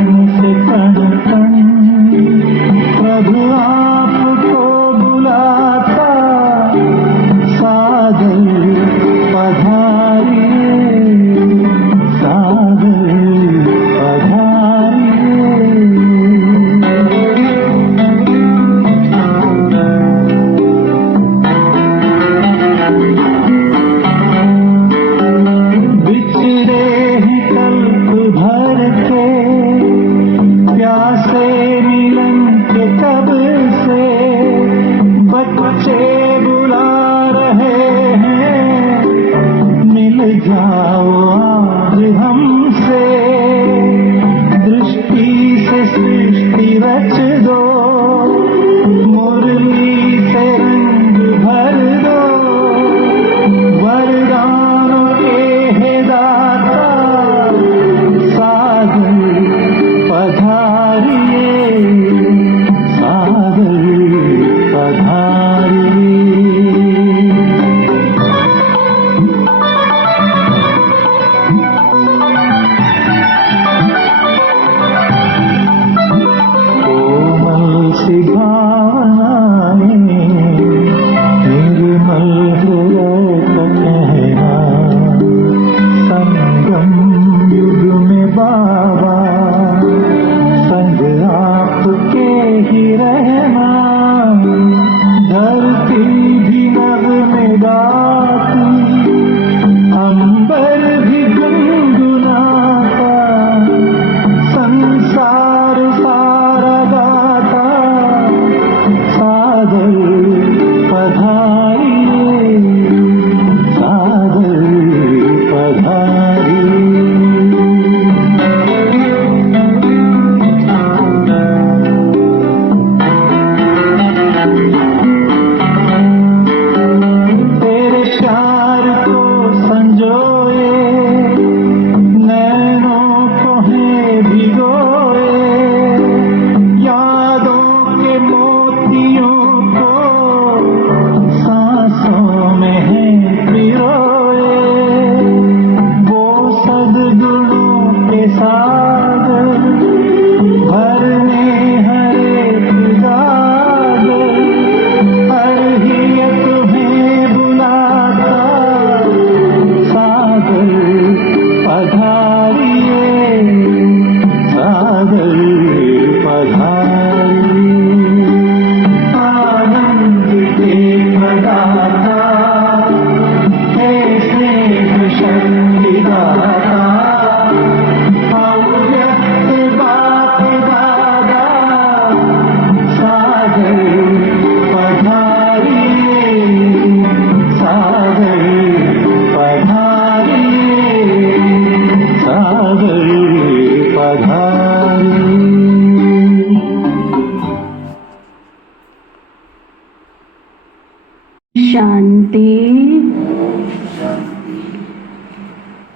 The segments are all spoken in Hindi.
कण से कण कण प्रभु आपको बुलाता, सादर पधारिए, सादर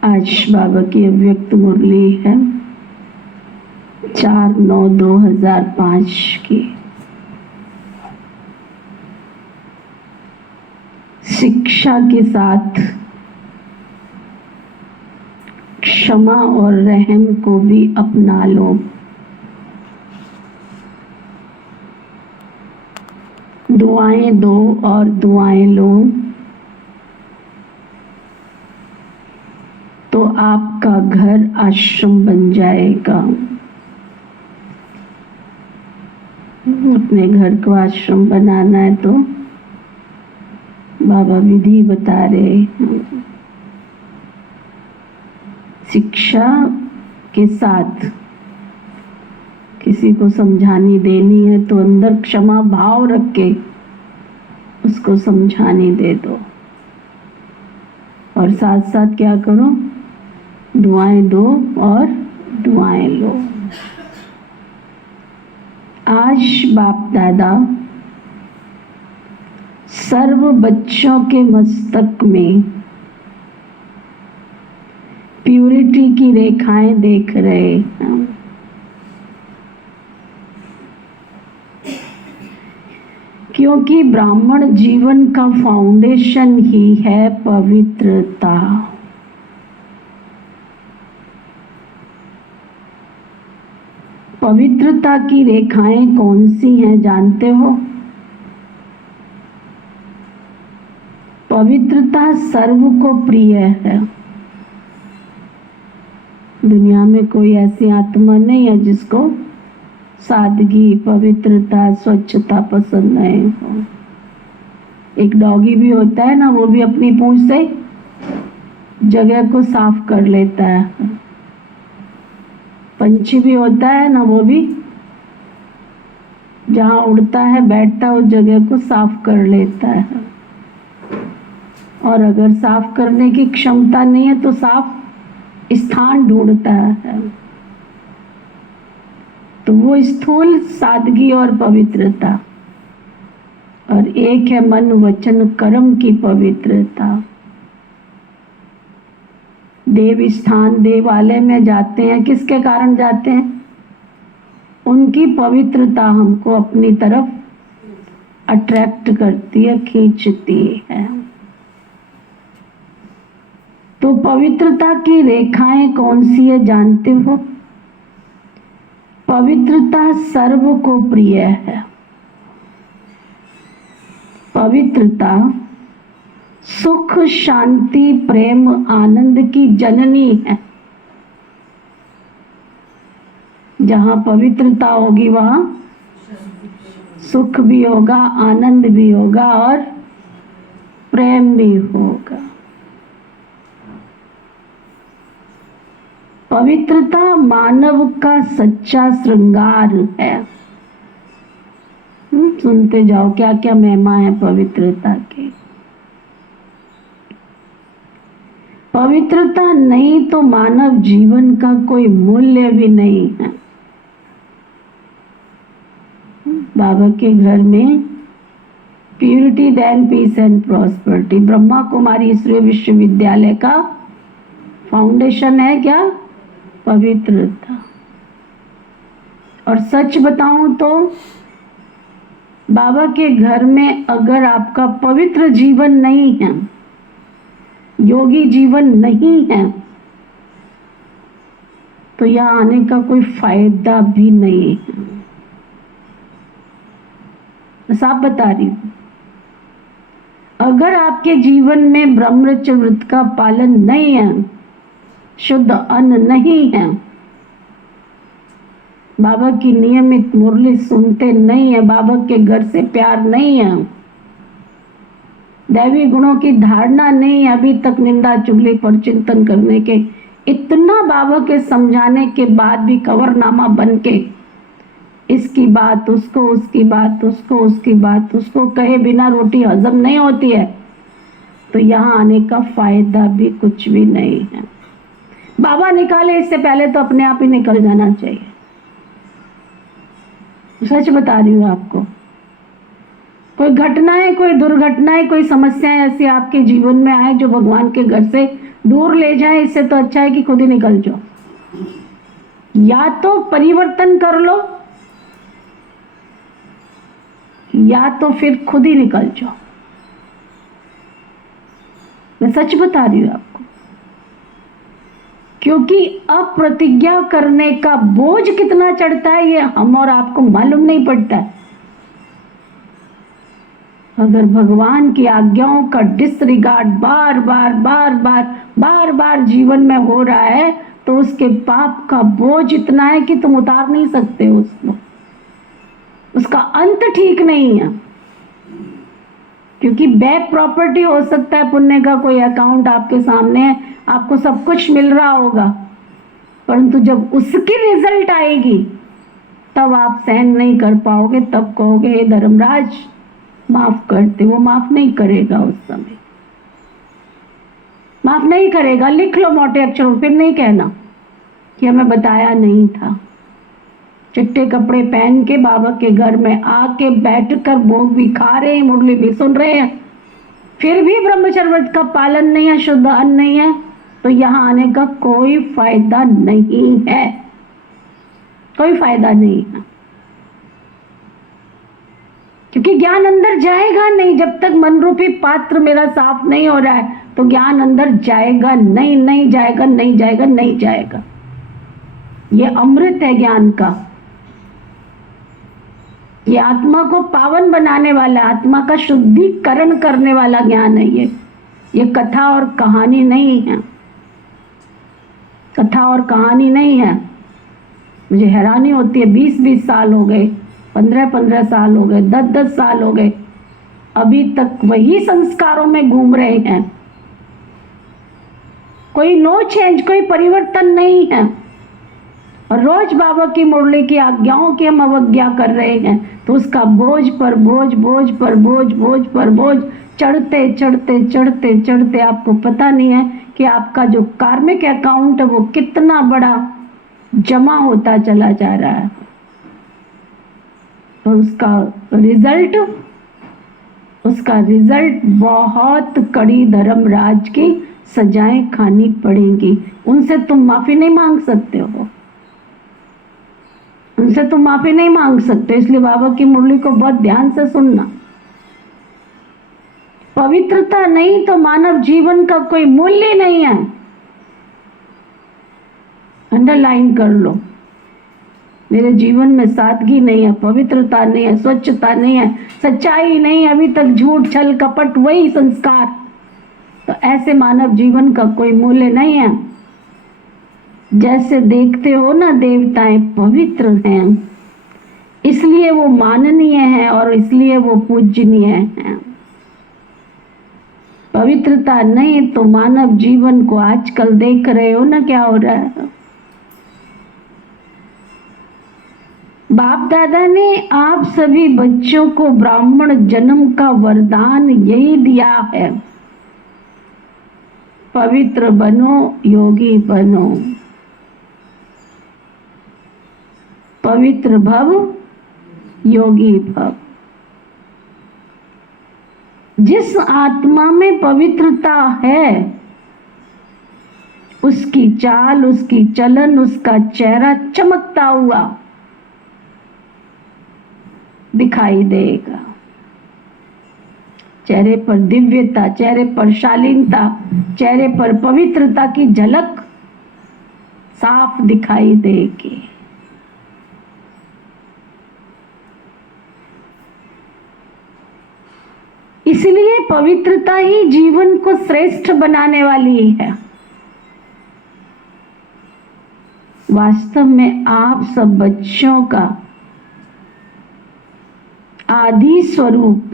आज बाबा की अव्यक्त मुरली है 4/9/2005 की। शिक्षा के साथ क्षमा और रहम को भी अपना लो। दुआएं दो और दुआएं लो तो आपका घर आश्रम बन जाएगा। अपने घर को आश्रम बनाना है तो बाबा विधि बता रहे हैं। शिक्षा के साथ किसी को समझानी देनी है तो अंदर क्षमा भाव रख के उसको समझाने दे दो और साथ साथ क्या करो, दुआएं दो और दुआएं लो। आज बाप दादा सर्व बच्चों के मस्तक में प्यूरिटी की रेखाएं देख रहे हैं। क्योंकि ब्राह्मण जीवन का फाउंडेशन ही है पवित्रता। पवित्रता की रेखाएं कौन सी हैं जानते हो? पवित्रता सर्व को प्रिय है। दुनिया में कोई ऐसी आत्मा नहीं है जिसको सादगी, पवित्रता, स्वच्छता पसंद नहीं हो। एक डॉगी भी होता है ना, वो भी अपनी पूंछ से जगह को साफ कर लेता है। पंछी भी होता है ना, वो भी जहाँ उड़ता है, बैठता है, उस जगह को साफ कर लेता है। और अगर साफ करने की क्षमता नहीं है तो साफ स्थान ढूंढता है। तो वो स्थूल सादगी और पवित्रता, और एक है मन वचन कर्म की पवित्रता। देव स्थान, देवालय में जाते हैं, किसके कारण जाते हैं? उनकी पवित्रता हमको अपनी तरफ अट्रैक्ट करती है, खींचती है। तो पवित्रता की रेखाएं कौन सी है जानते हो? पवित्रता सर्व को प्रिय है। पवित्रता सुख, शांति, प्रेम, आनंद की जननी है। जहां पवित्रता होगी वहां सुख भी होगा, आनंद भी होगा और प्रेम भी होगा। पवित्रता मानव का सच्चा श्रृंगार है। सुनते जाओ क्या क्या महिमा है पवित्रता की। पवित्रता नहीं तो मानव जीवन का कोई मूल्य भी नहीं है। बाबा के घर में purity then peace and prosperity, Brahma Kumari Ishwariya Vishwavidyalaya का फाउंडेशन है क्या? पवित्रता। और सच बताऊं तो बाबा के घर में अगर आपका पवित्र जीवन नहीं है, योगी जीवन नहीं है, तो यहाँ आने का कोई फायदा भी नहीं है। मैं साफ बता रही हूं, अगर आपके जीवन में ब्रह्मचर्य व्रत का पालन नहीं है, शुद्ध अन्न नहीं है, बाबा की नियमित मुरली सुनते नहीं है, बाबा के घर से प्यार नहीं है, दैवी गुणों की धारणा नहीं है, अभी तक निंदा चुगली पर चिंतन करने के, इतना बाबा के समझाने के बाद भी कवरनामा बन के इसकी बात उसको, उसकी बात उसको, उसकी बात उसको कहे बिना रोटी हजम नहीं होती है, तो यहाँ आने का फायदा भी कुछ भी नहीं है। बाबा निकाले इससे पहले तो अपने आप ही निकल जाना चाहिए। सच बता रही हूँ आपको। कोई घटनाएं, कोई दुर्घटनाएं, कोई समस्याएं ऐसी आपके जीवन में आए जो भगवान के घर से दूर ले जाए, इससे तो अच्छा है कि खुद ही निकल जाओ। या तो परिवर्तन कर लो या तो फिर खुद ही निकल जाओ। मैं सच बता रही हूँ आपको, क्योंकि अप्रतिज्ञा करने का बोझ कितना चढ़ता है ये हम और आपको मालूम नहीं पड़ता है। अगर भगवान की आज्ञाओं का डिसरिगार्ड बार बार बार बार बार बार जीवन में हो रहा है, तो उसके पाप का बोझ इतना है कि तुम उतार नहीं सकते उसको। उसका अंत ठीक नहीं है, क्योंकि बैक प्रॉपर्टी हो सकता है, पुण्य का कोई अकाउंट आपके सामने है, आपको सब कुछ मिल रहा होगा, परंतु जब उसकी रिजल्ट आएगी तब आप सहन नहीं कर पाओगे। तब कहोगे हे धर्मराज माफ करते। वो माफ नहीं करेगा, उस समय माफ नहीं करेगा। लिख लो मोटे अक्षरों, फिर नहीं कहना कि हमें बताया नहीं था। चिट्टे कपड़े पहन के बाबा के घर में आके बैठकर भोग भी खा रहे हैं, मुरली भी सुन रहे हैं, फिर भी ब्रह्मचर्य व्रत का पालन नहीं है, शुद्ध अन्न नहीं है, तो यहाँ आने का कोई फायदा नहीं है, कोई फायदा नहीं है। क्योंकि ज्ञान अंदर जाएगा नहीं जब तक मन रूपी पात्र मेरा साफ नहीं हो रहा है, तो ज्ञान अंदर जाएगा नहीं, नहीं जाएगा, नहीं जाएगा, नहीं जाएगा। ये अमृत है ज्ञान का, ये आत्मा को पावन बनाने वाला, आत्मा का शुद्धिकरण करने वाला ज्ञान है ये कथा और कहानी नहीं है। कथा और कहानी नहीं है। मुझे हैरानी होती है, 20-20 साल हो गए, 15-15 साल हो गए, 10-10 साल हो गए, अभी तक वही संस्कारों में घूम रहे हैं। कोई नो चेंज, कोई परिवर्तन नहीं है। और रोज बाबा की मुरली की आज्ञाओं की हम अवज्ञा कर रहे हैं, तो उसका बोझ पर बोझ, बोझ पर बोझ, बोझ पर बोझ चढ़ते चढ़ते चढ़ते चढ़ते आपको पता नहीं है कि आपका जो कार्मिक अकाउंट है वो कितना बड़ा जमा होता चला जा रहा है। और उसका रिजल्ट बहुत कड़ी धर्मराज की सजाएं खानी पड़ेंगी। उनसे तुम माफी नहीं मांग सकते हो, उनसे तुम माफी नहीं मांग सकते। इसलिए बाबा की मुरली को बहुत ध्यान से सुनना। पवित्रता नहीं तो मानव जीवन का कोई मूल्य नहीं है। अंडरलाइन कर लो, मेरे जीवन में सादगी नहीं है, पवित्रता नहीं है, स्वच्छता नहीं है, सच्चाई नहीं है, अभी तक झूठ छल कपट वही संस्कार, तो ऐसे मानव जीवन का कोई मूल्य नहीं है। जैसे देखते हो ना, देवताएं पवित्र हैं, इसलिए वो माननीय हैं और इसलिए वो पूजनीय हैं। पवित्रता नहीं तो मानव जीवन को आजकल देख रहे हो ना क्या हो रहा है। बाप दादा ने आप सभी बच्चों को ब्राह्मण जन्म का वरदान यही दिया है, पवित्र बनो, योगी बनो, पवित्र भव, योगी भव। जिस आत्मा में पवित्रता है उसकी चाल, उसकी चलन, उसका चेहरा चमकता हुआ दिखाई देगा। चेहरे पर दिव्यता, चेहरे पर शालीनता, चेहरे पर पवित्रता की झलक साफ दिखाई देगी। इसलिए पवित्रता ही जीवन को श्रेष्ठ बनाने वाली है। वास्तव में आप सब बच्चों का आदि स्वरूप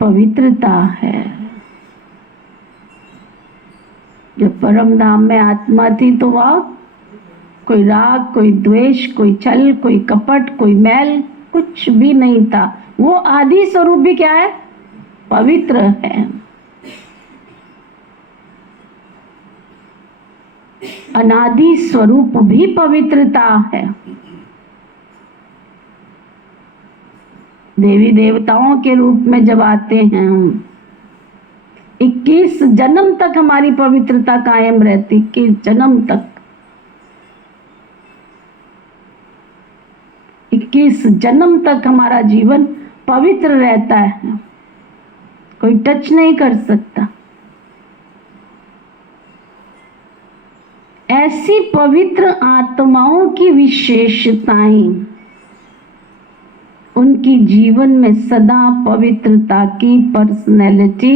पवित्रता है। जब परम धाम में आत्मा थी तो वह कोई राग, कोई द्वेष, कोई छल, कोई कपट, कोई मैल कुछ भी नहीं था। वो आदि स्वरूप भी क्या है? पवित्र है। अनादि स्वरूप भी पवित्रता है। देवी देवताओं के रूप में जब आते हैं हम, 21 जन्म तक हमारी पवित्रता कायम रहती, 21 जन्म तक, 21 जन्म तक हमारा जीवन पवित्र रहता है, कोई टच नहीं कर सकता। ऐसी पवित्र आत्माओं की विशेषताएं उनकी जीवन में सदा पवित्रता की पर्सनैलिटी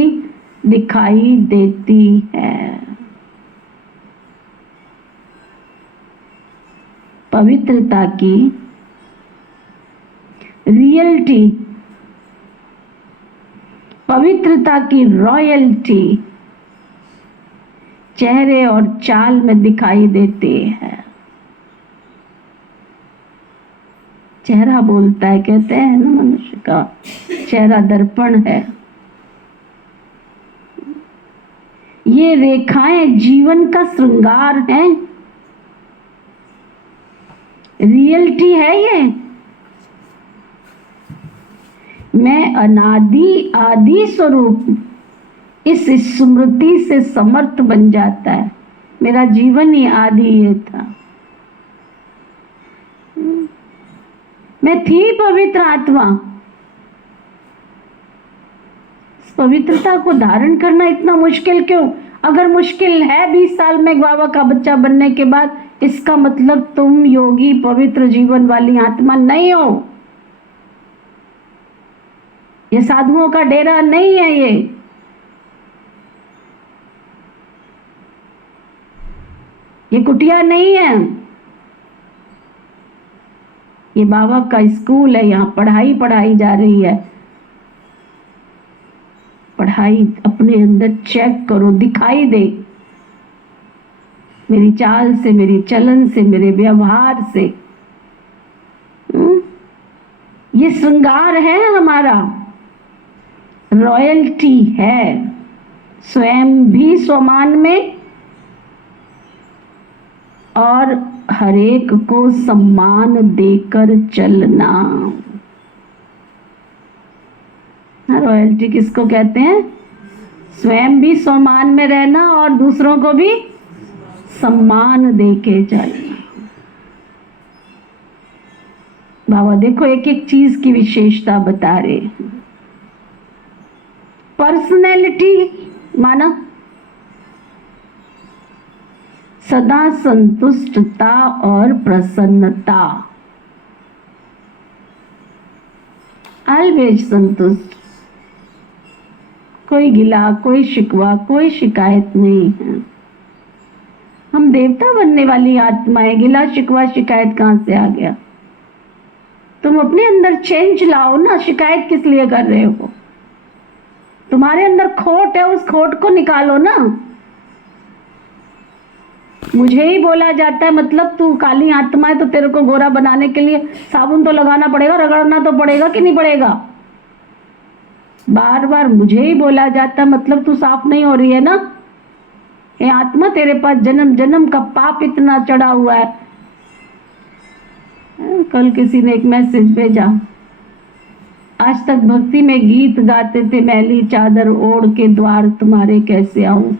दिखाई देती है। पवित्रता की रियलिटी, पवित्रता की रॉयल्टी चेहरे और चाल में दिखाई देती है। चेहरा बोलता है, कहते हैं ना, मनुष्य का चेहरा दर्पण है। ये रेखाएं जीवन का श्रृंगार हैं, रियलिटी है ये। मैं अनादि आदि स्वरूप इस स्मृति से समर्थ बन जाता है। मेरा जीवन ही आदि ये था। मैं थी पवित्र आत्मा। इस पवित्रता को धारण करना इतना मुश्किल क्यों? अगर मुश्किल है 20 साल में बाबा का बच्चा बनने के बाद, इसका मतलब तुम योगी पवित्र जीवन वाली आत्मा नहीं हो। ये साधुओं का डेरा नहीं है, ये कुटिया नहीं है, ये बाबा का स्कूल है। यहाँ पढ़ाई पढ़ाई जा रही है। पढ़ाई अपने अंदर चेक करो, दिखाई दे मेरी चाल से, मेरी चलन से, मेरे व्यवहार से। ये श्रृंगार है हमारा, रॉयल्टी है। स्वयं भी स्वमान में और हरेक को सम्मान देकर चलना। रॉयल्टी किसको कहते हैं? स्वयं भी सम्मान में रहना और दूसरों को भी सम्मान देके चलना। बाबा देखो एक एक चीज की विशेषता बता रहे। पर्सनैलिटी माना सदा संतुष्टता और प्रसन्नता, ऑलवेज संतुष्ट, कोई गिला, कोई शिकवा, कोई शिकायत नहीं है। हम देवता बनने वाली आत्माएं, गिला शिकवा शिकायत कहां से आ गया? तुम अपने अंदर चेंज लाओ ना, शिकायत किस लिए कर रहे हो? तुम्हारे अंदर खोट है, उस खोट को निकालो ना। मुझे ही बोला जाता है मतलब तू काली आत्मा है तो तेरे को गोरा बनाने के लिए साबुन तो लगाना पड़ेगा, रगड़ना तो पड़ेगा कि नहीं पड़ेगा? बार बार मुझे ही बोला जाता है मतलब तू साफ नहीं हो रही है ना। ये आत्मा तेरे पास जन्म जन्म का पाप इतना चढ़ा हुआ है। कल किसी ने एक मैसेज भेजा, आज तक भक्ति में गीत गाते थे, मैली चादर ओढ़ के द्वार तुम्हारे कैसे आऊं।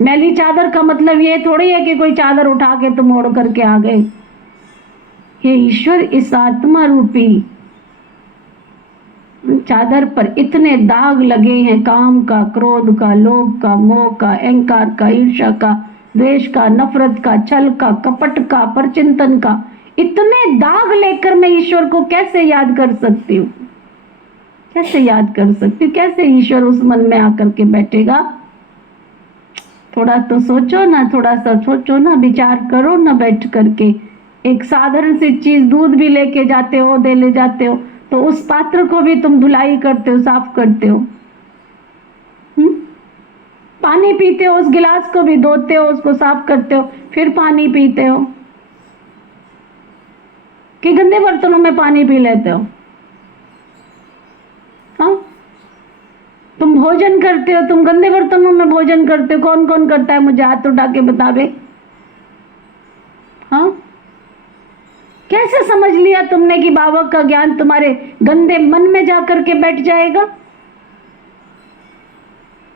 मैली चादर का मतलब ये थोड़ी है कि कोई चादर उठा के तुम ओढ़ करके आ गए। हे ईश्वर, इस आत्मा रूपी चादर पर इतने दाग लगे हैं, काम का, क्रोध का, लोभ का, मोह का, अहंकार का, ईर्ष्या का, द्वेष का, नफरत का, छल का, कपट का, परचिंतन का, इतने दाग लेकर मैं ईश्वर को कैसे याद कर सकती हूँ? कैसे याद कर सकती हूँ? कैसे ईश्वर उस मन में आकर के बैठेगा? थोड़ा तो सोचो ना, थोड़ा सा सोचो ना, विचार करो ना बैठ करके। एक साधारण सी चीज, दूध भी लेके जाते हो, दे ले जाते हो, तो उस पात्र को भी तुम धुलाई करते हो, साफ करते हो। पानी पीते हो, उस गिलास को भी धोते हो, उसको साफ करते हो, फिर पानी पीते हो। कि गंदे बर्तनों में पानी पी लेते हो? हाँ, तुम भोजन करते हो, तुम गंदे बर्तनों में भोजन करते हो। कौन कौन करता है? मुझे हाथ उठा के बतावे। हाँ, कैसे समझ लिया तुमने कि बाबा का ज्ञान तुम्हारे गंदे मन में जाकर के बैठ जाएगा?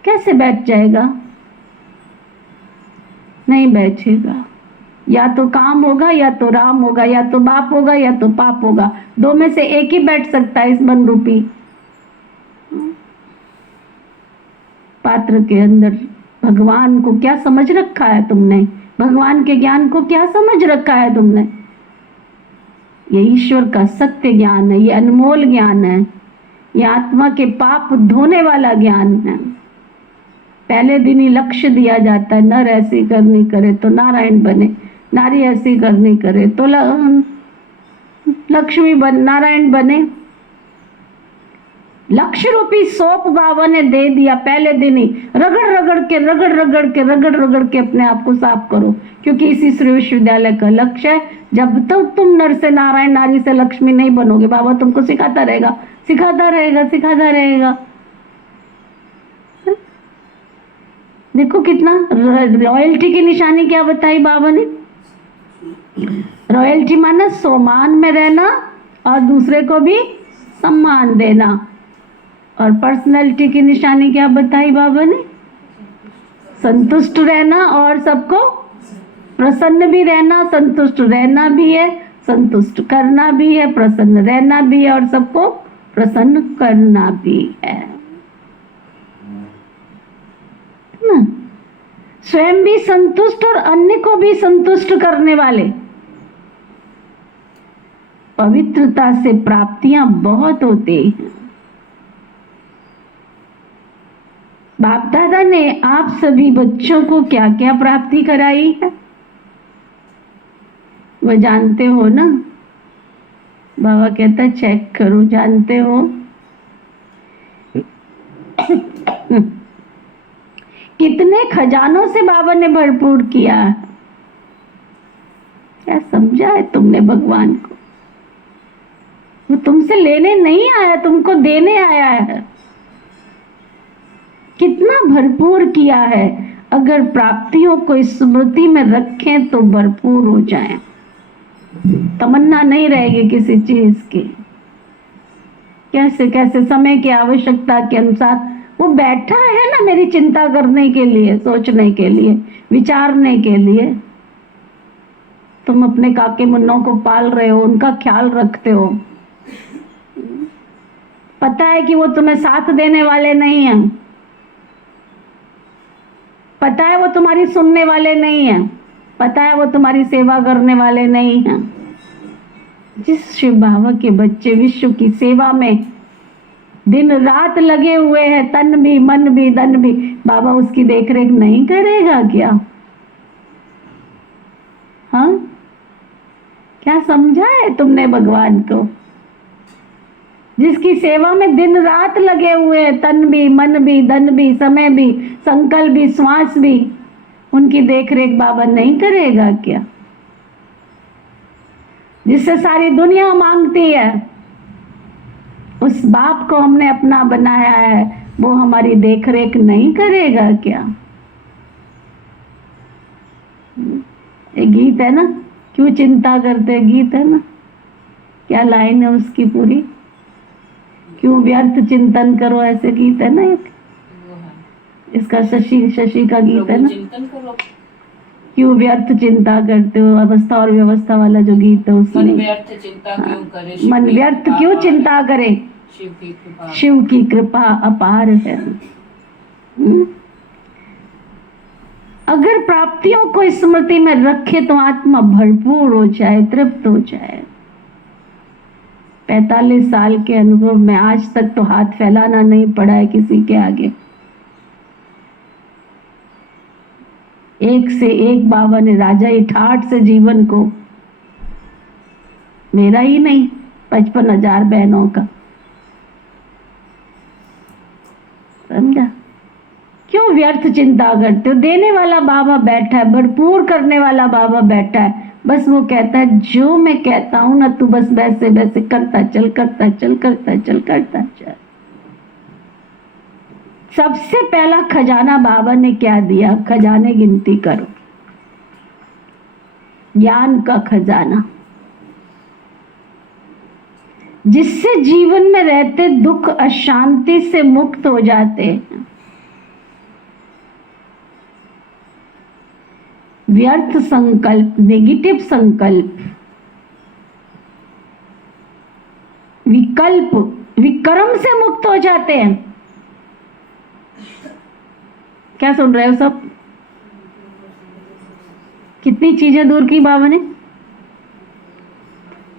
कैसे बैठ जाएगा? नहीं बैठेगा। या तो काम होगा, या तो राम होगा, या तो बाप होगा, या तो पाप होगा। दो में से एक ही बैठ सकता है इस मन रूपी पात्र के अंदर। भगवान को क्या समझ रखा है तुमने? भगवान के ज्ञान को क्या समझ रखा है तुमने? ये ईश्वर का सत्य ज्ञान है, ये अनमोल ज्ञान है, ये आत्मा के पाप धोने वाला ज्ञान है। पहले दिन ही लक्ष्य दिया जाता है, नर ऐसी करनी करे तो नारायण बने, नारी ऐसी करनी करे तो लक्ष्मी बन, नारायण बने। लक्ष्य रूपी सोप बाबा ने दे दिया पहले दिन ही। रगड़ रगड़ के अपने आप को साफ करो, क्योंकि इसी श्री विश्वविद्यालय का लक्ष्य है। जब तक तुम नर से नारायण, नारी से लक्ष्मी नहीं बनोगे, बाबा तुमको सिखाता रहेगा, सिखाता रहेगा, सिखाता रहेगा। देखो कितना रॉयल्टी की निशानी क्या बताई बाबा ने। रॉयल्टी माना सम्मान में रहना और दूसरे को भी सम्मान देना। और पर्सनैलिटी की निशानी क्या बताई बाबा ने? संतुष्ट रहना और सबको प्रसन्न भी रहना। संतुष्ट रहना भी है, संतुष्ट करना भी है, प्रसन्न रहना भी है और सबको प्रसन्न करना भी है। स्वयं भी संतुष्ट और अन्य को भी संतुष्ट करने वाले। पवित्रता से प्राप्तियां बहुत होती हैं। बाप दादा ने आप सभी बच्चों को क्या क्या प्राप्ति कराई है वो जानते हो ना? बाबा कहता चेक करो, जानते हो? कितने खजानों से बाबा ने भरपूर किया। क्या समझा है तुमने भगवान को? वो तुमसे लेने नहीं आया, तुमको देने आया है। कितना भरपूर किया है। अगर प्राप्तियों को स्मृति में रखें तो भरपूर हो जाएं। तमन्ना नहीं रहेगी किसी चीज की। कैसे कैसे समय की आवश्यकता के अनुसार वो बैठा है ना मेरी चिंता करने के लिए, सोचने के लिए, विचारने के लिए। तुम अपने काके मुन्नों को पाल रहे हो, उनका ख्याल रखते हो। पता है कि वो तुम्हें साथ देने वाले नहीं हैं, पता है वो तुम्हारी सुनने वाले नहीं हैं, पता है वो तुम्हारी सेवा करने वाले नहीं हैं। जिस शिव बाबा के बच्चे विश्व की सेवा में दिन रात लगे हुए हैं, तन भी मन भी धन भी, बाबा उसकी देखरेख नहीं करेगा क्या? हाँ, क्या समझा है तुमने भगवान को? जिसकी सेवा में दिन रात लगे हुए हैं, तन भी मन भी धन भी समय भी संकल्प भी श्वास भी, उनकी देखरेख बाबा नहीं करेगा क्या? जिससे सारी दुनिया मांगती है, उस बाप को हमने अपना बनाया है, वो हमारी देखरेख नहीं करेगा क्या? एक गीत है ना, क्यों चिंता करते, गीत है ना, क्या लाइन है उसकी पूरी? क्यों व्यर्थ चिंतन करो, ऐसे गीत है ना एक, इसका शशि का गीत है ना, क्यों व्यर्थ चिंता करते हो, अवस्था और व्यवस्था वाला जो गीत है उसमें, मन व्यर्थ चिंता क्यों करे, मन व्यर्थ क्यों चिंता करे, शिव की कृपा अपार है। अगर प्राप्तियों को स्मृति में रखे तो आत्मा भरपूर हो जाए, तृप्त हो जाए। 45 साल के अनुभव में आज तक तो हाथ फैलाना नहीं पड़ा है किसी के आगे। एक से एक बाबा ने राजा ठाठ से जीवन को, मेरा ही नहीं 55,000 बहनों का, समझा? क्यों व्यर्थ चिंता करते हो? देने वाला बाबा बैठा है, भरपूर करने वाला बाबा बैठा है। बस वो कहता है जो मैं कहता हूं ना, तू बस वैसे वैसे करता चल, करता चल, करता चल, करता चल। सबसे पहला खजाना बाबा ने क्या दिया? खजाने गिनती करो। ज्ञान का खजाना, जिससे जीवन में रहते दुख अशांति से मुक्त हो जाते हैं। व्यर्थ संकल्प, नेगेटिव संकल्प, विकल्प, विक्रम से मुक्त हो जाते हैं। क्या सुन रहे हो सब? कितनी चीजें दूर की बाबा ने?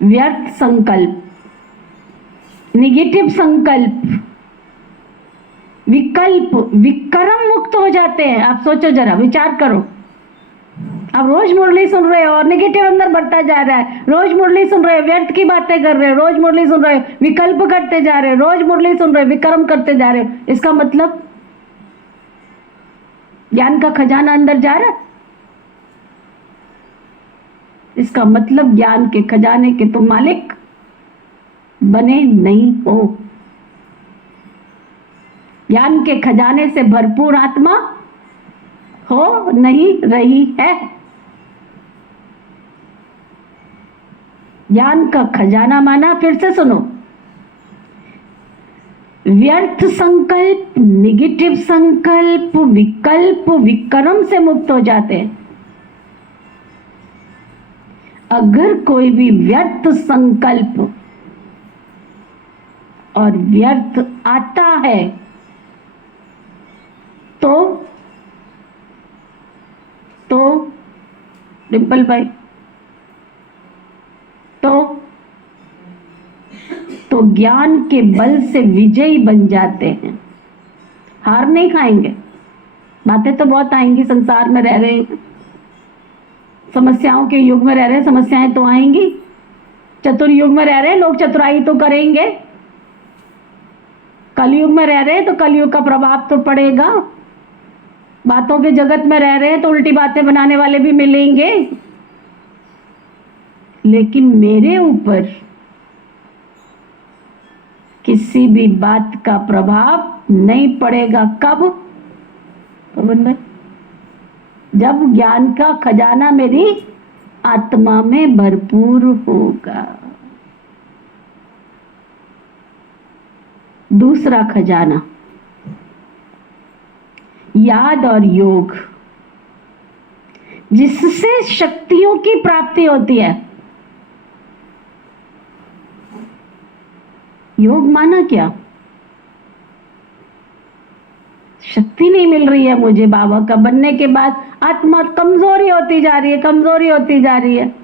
व्यर्थ संकल्प, नेगेटिव संकल्प, विकल्प, विक्रम मुक्त हो जाते हैं। आप सोचो जरा, विचार करो। आप रोज मुरली सुन रहे हो और नेगेटिव अंदर बढ़ता जा रहा है, रोज मुरली सुन रहे हो व्यर्थ की बातें कर रहे हो, रोज मुरली सुन रहे हो विकल्प करते जा रहे हो, रोज मुरली सुन रहे हो विक्रम करते जा रहे हो। इसका मतलब ज्ञान का खजाना अंदर जा रहा है। इसका मतलब ज्ञान के खजाने के तुम मालिक बने नहीं हो। ज्ञान के खजाने से भरपूर आत्मा हो नहीं रही है। ज्ञान का खजाना माना, फिर से सुनो, व्यर्थ संकल्प, निगेटिव संकल्प, विकल्प, विक्रम से मुक्त हो जाते हैं। अगर कोई भी व्यर्थ संकल्प और व्यर्थ आता है तो तो डिम्पल भाई तो ज्ञान के बल से विजयी बन जाते हैं, हार नहीं खाएंगे। बातें तो बहुत आएंगी, संसार में रह रहे हैं, समस्याओं के युग में रह रहे हैं, समस्याएं तो आएंगी। चतुर्युग में रह रहे हैं, लोग चतुराई तो करेंगे। कलयुग में रह रहे हैं तो कलयुग का प्रभाव तो पड़ेगा। बातों के जगत में रह रहे हैं तो उल्टी बातें बनाने वाले भी मिलेंगे। लेकिन मेरे ऊपर किसी भी बात का प्रभाव नहीं पड़ेगा। कब? पवन भाई, जब ज्ञान का खजाना मेरी आत्मा में भरपूर होगा। दूसरा खजाना याद और योग, जिससे शक्तियों की प्राप्ति होती है। योग माना क्या? शक्ति नहीं मिल रही है मुझे बाबा का बनने के बाद, आत्मा कमजोरी होती जा रही है, कमजोरी होती जा रही है।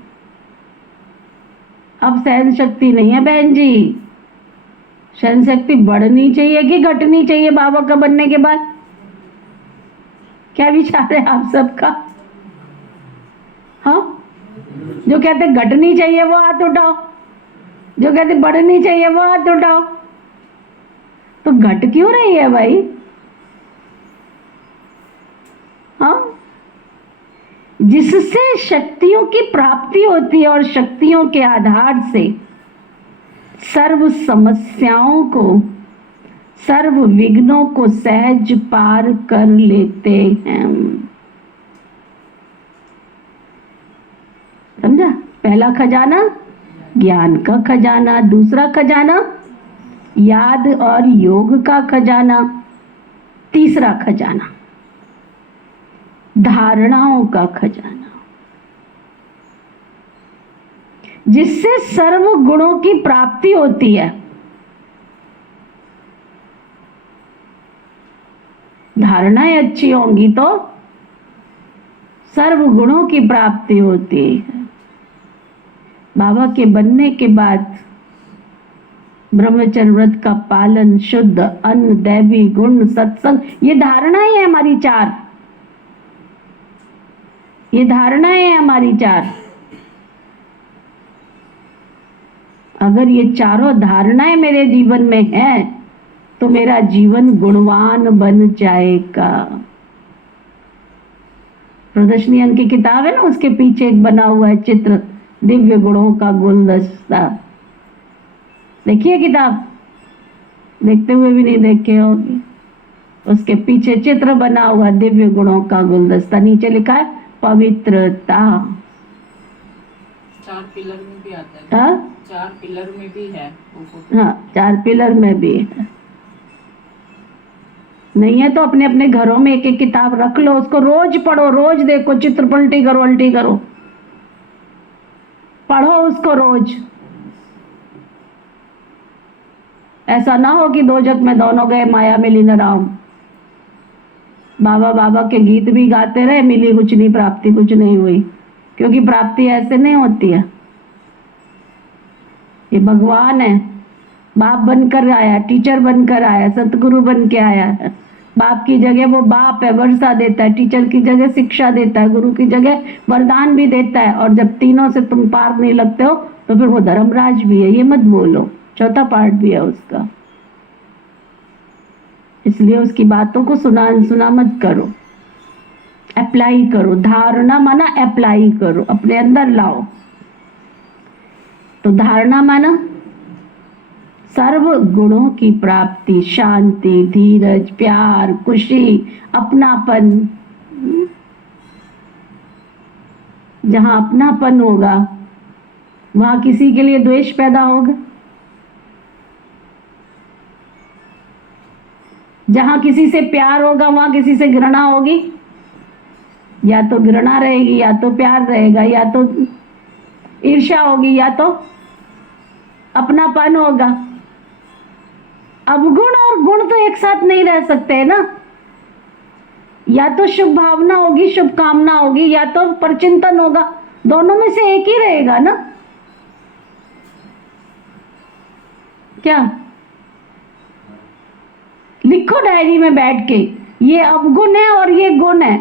अब सहन शक्ति नहीं है बहन जी। सहन शक्ति बढ़नी चाहिए कि घटनी चाहिए बाबा का बनने के बाद? क्या विचार है आप सबका? हाँ, जो कहते घटनी चाहिए वो हाथ उठाओ, जो कहते बढ़नी चाहिए वो हाथ उठाओ। तो घट क्यों रही है भाई? हाँ, जिससे शक्तियों की प्राप्ति होती है और शक्तियों के आधार से सर्व समस्याओं को, सर्व विघ्नों को सहज पार कर लेते हैं। समझा? पहला खजाना ज्ञान का खजाना, दूसरा खजाना याद और योग का खजाना, तीसरा खजाना धारणाओं का खजाना, जिससे सर्व गुणों की प्राप्ति होती है। धारणाएं अच्छी होंगी तो सर्व गुणों की प्राप्ति होती है। बाबा के बनने के बाद ब्रह्मचर्य व्रत का पालन, शुद्ध अन्न, दैवी गुण, सत्संग, ये धारणाएं हैं हमारी चार। ये धारणाएं हैं हमारी चार। अगर ये चारों धारणाएं मेरे जीवन में हैं तो मेरा जीवन गुणवान बन जाएगा। प्रदर्शनी अंक की किताब है ना, उसके पीछे एक बना हुआ है चित्र, दिव्य गुणों का गुलदस्ता। देखिए किताब, देखते हुए भी नहीं देखे होगी। उसके पीछे चित्र बना हुआ दिव्य गुणों का गुलदस्ता, नीचे लिखा है पवित्रता। 4 पिलर में भी आता है। हाँ, 4 पिलर में भी है। हाँ, 4 पिलर में भी है। नहीं है तो अपने अपने घरों में एक एक किताब रख लो, उसको रोज पढ़ो, रोज देखो, चित्र पलटी करो, उल्टी करो, पढ़ो उसको रोज। ऐसा ना हो कि दो जग में दोनों गए, माया मिली न राम। बाबा बाबा के गीत भी गाते रहे, मिली कुछ नहीं, प्राप्ति कुछ नहीं हुई। क्योंकि प्राप्ति ऐसे नहीं होती है। ये भगवान है, बाप बनकर आया, टीचर बनकर आया, सतगुरु बन के आया है। बाप की जगह वो बाप है, वर्षा देता है, टीचर की जगह शिक्षा देता है, गुरु की जगह वरदान भी देता है। और जब तीनों से तुम पार नहीं लगते हो तो फिर वो धर्मराज भी है, ये मत बोलो, चौथा पार्ट भी है उसका। इसलिए उसकी बातों को सुना मत करो, अप्लाई करो। धारणा माना अप्लाई करो, अपने अंदर लाओ। तो धारणा माना सर्व गुणों की प्राप्ति, शांति, धीरज, प्यार, खुशी, अपनापन। जहां अपनापन होगा वहां किसी के लिए द्वेष पैदा होगा। जहां किसी से प्यार होगा वहां किसी से घृणा होगी। या तो घृणा रहेगी, या तो प्यार रहेगा, या तो ईर्ष्या होगी, या तो अपनापन होगा। अवगुण और गुण तो एक साथ नहीं रह सकते ना। या तो शुभ भावना होगी, शुभकामना होगी, या तो परचिंतन होगा। दोनों में से एक ही रहेगा ना। क्या लिखो डायरी में बैठ के, ये अवगुण है और ये गुण है।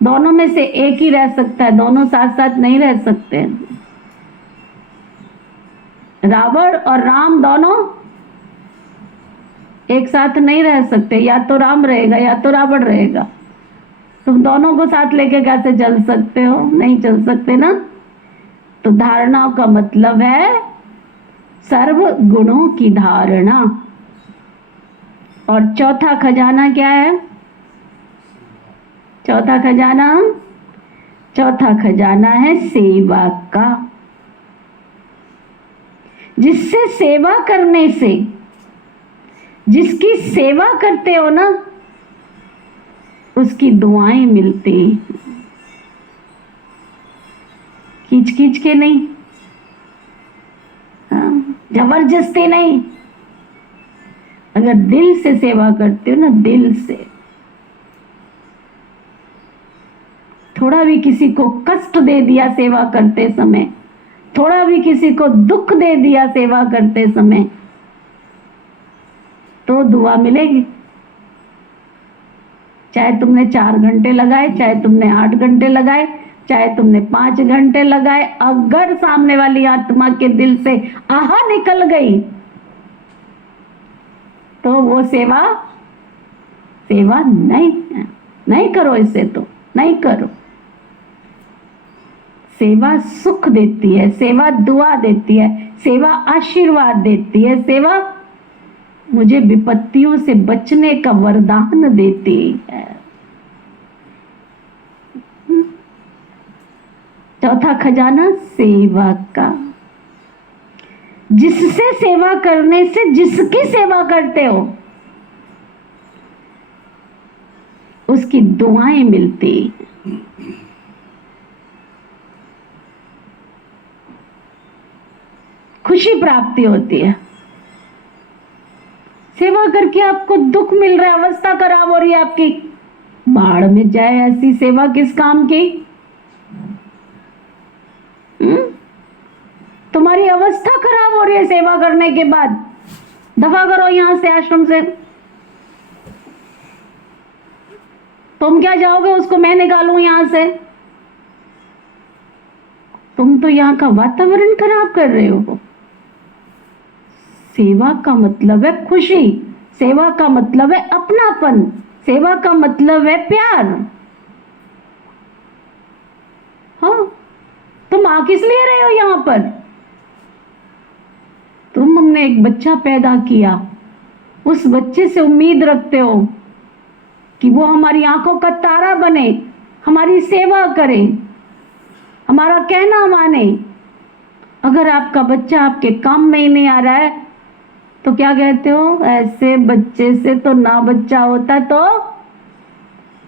दोनों में से एक ही रह सकता है, दोनों साथ साथ नहीं रह सकते। रावण और राम दोनों एक साथ नहीं रह सकते, या तो राम रहेगा या तो रावण रहेगा। तुम दोनों को साथ लेके कैसे चल सकते हो? नहीं चल सकते ना। तो धारणा का मतलब है सर्व गुणों की धारणा। और चौथा खजाना क्या है? चौथा खजाना है सेवा का। जिससे सेवा करने से, जिसकी सेवा करते हो ना, उसकी दुआएं मिलती। खींच खींच के नहीं, जबरदस्ती नहीं। अगर दिल से सेवा करते हो ना, दिल से, थोड़ा भी किसी को कष्ट दे दिया सेवा करते समय, थोड़ा भी किसी को दुख दे दिया सेवा करते समय, तो दुआ मिलेगी। चाहे तुमने 4 घंटे लगाए, चाहे तुमने 8 घंटे लगाए, चाहे तुमने 5 घंटे लगाए, अगर सामने वाली आत्मा के दिल से आहा निकल गई तो वो सेवा नहीं करो। इसे तो नहीं करो। सेवा सुख देती है, सेवा दुआ देती है, सेवा आशीर्वाद देती है, सेवा मुझे विपत्तियों से बचने का वरदान देती है। चौथा खजाना सेवा का। जिससे सेवा करने से, जिसकी सेवा करते हो, उसकी दुआएं मिलती। खुशी प्राप्ति होती है। सेवा करके आपको दुख मिल रहा है, अवस्था खराब हो रही है आपकी, बाढ़ में जाए ऐसी सेवा किस काम की? तुम्हारी अवस्था खराब हो रही है सेवा करने के बाद, दफा करो यहां से, आश्रम से। तुम क्या जाओगे उसको मैं निकालूं यहां से? तुम तो यहां का वातावरण खराब कर रहे हो। सेवा का मतलब है खुशी, सेवा का मतलब है अपनापन, सेवा का मतलब है प्यार। हाँ, तुम आ किस लिए रहे हो यहां पर? हमने एक बच्चा पैदा किया, उस बच्चे से उम्मीद रखते हो कि वो हमारी आंखों का तारा बने, हमारी सेवा करे, हमारा कहना माने। अगर आपका बच्चा आपके काम में ही नहीं आ रहा है तो क्या कहते हो? ऐसे बच्चे से तो ना बच्चा होता तो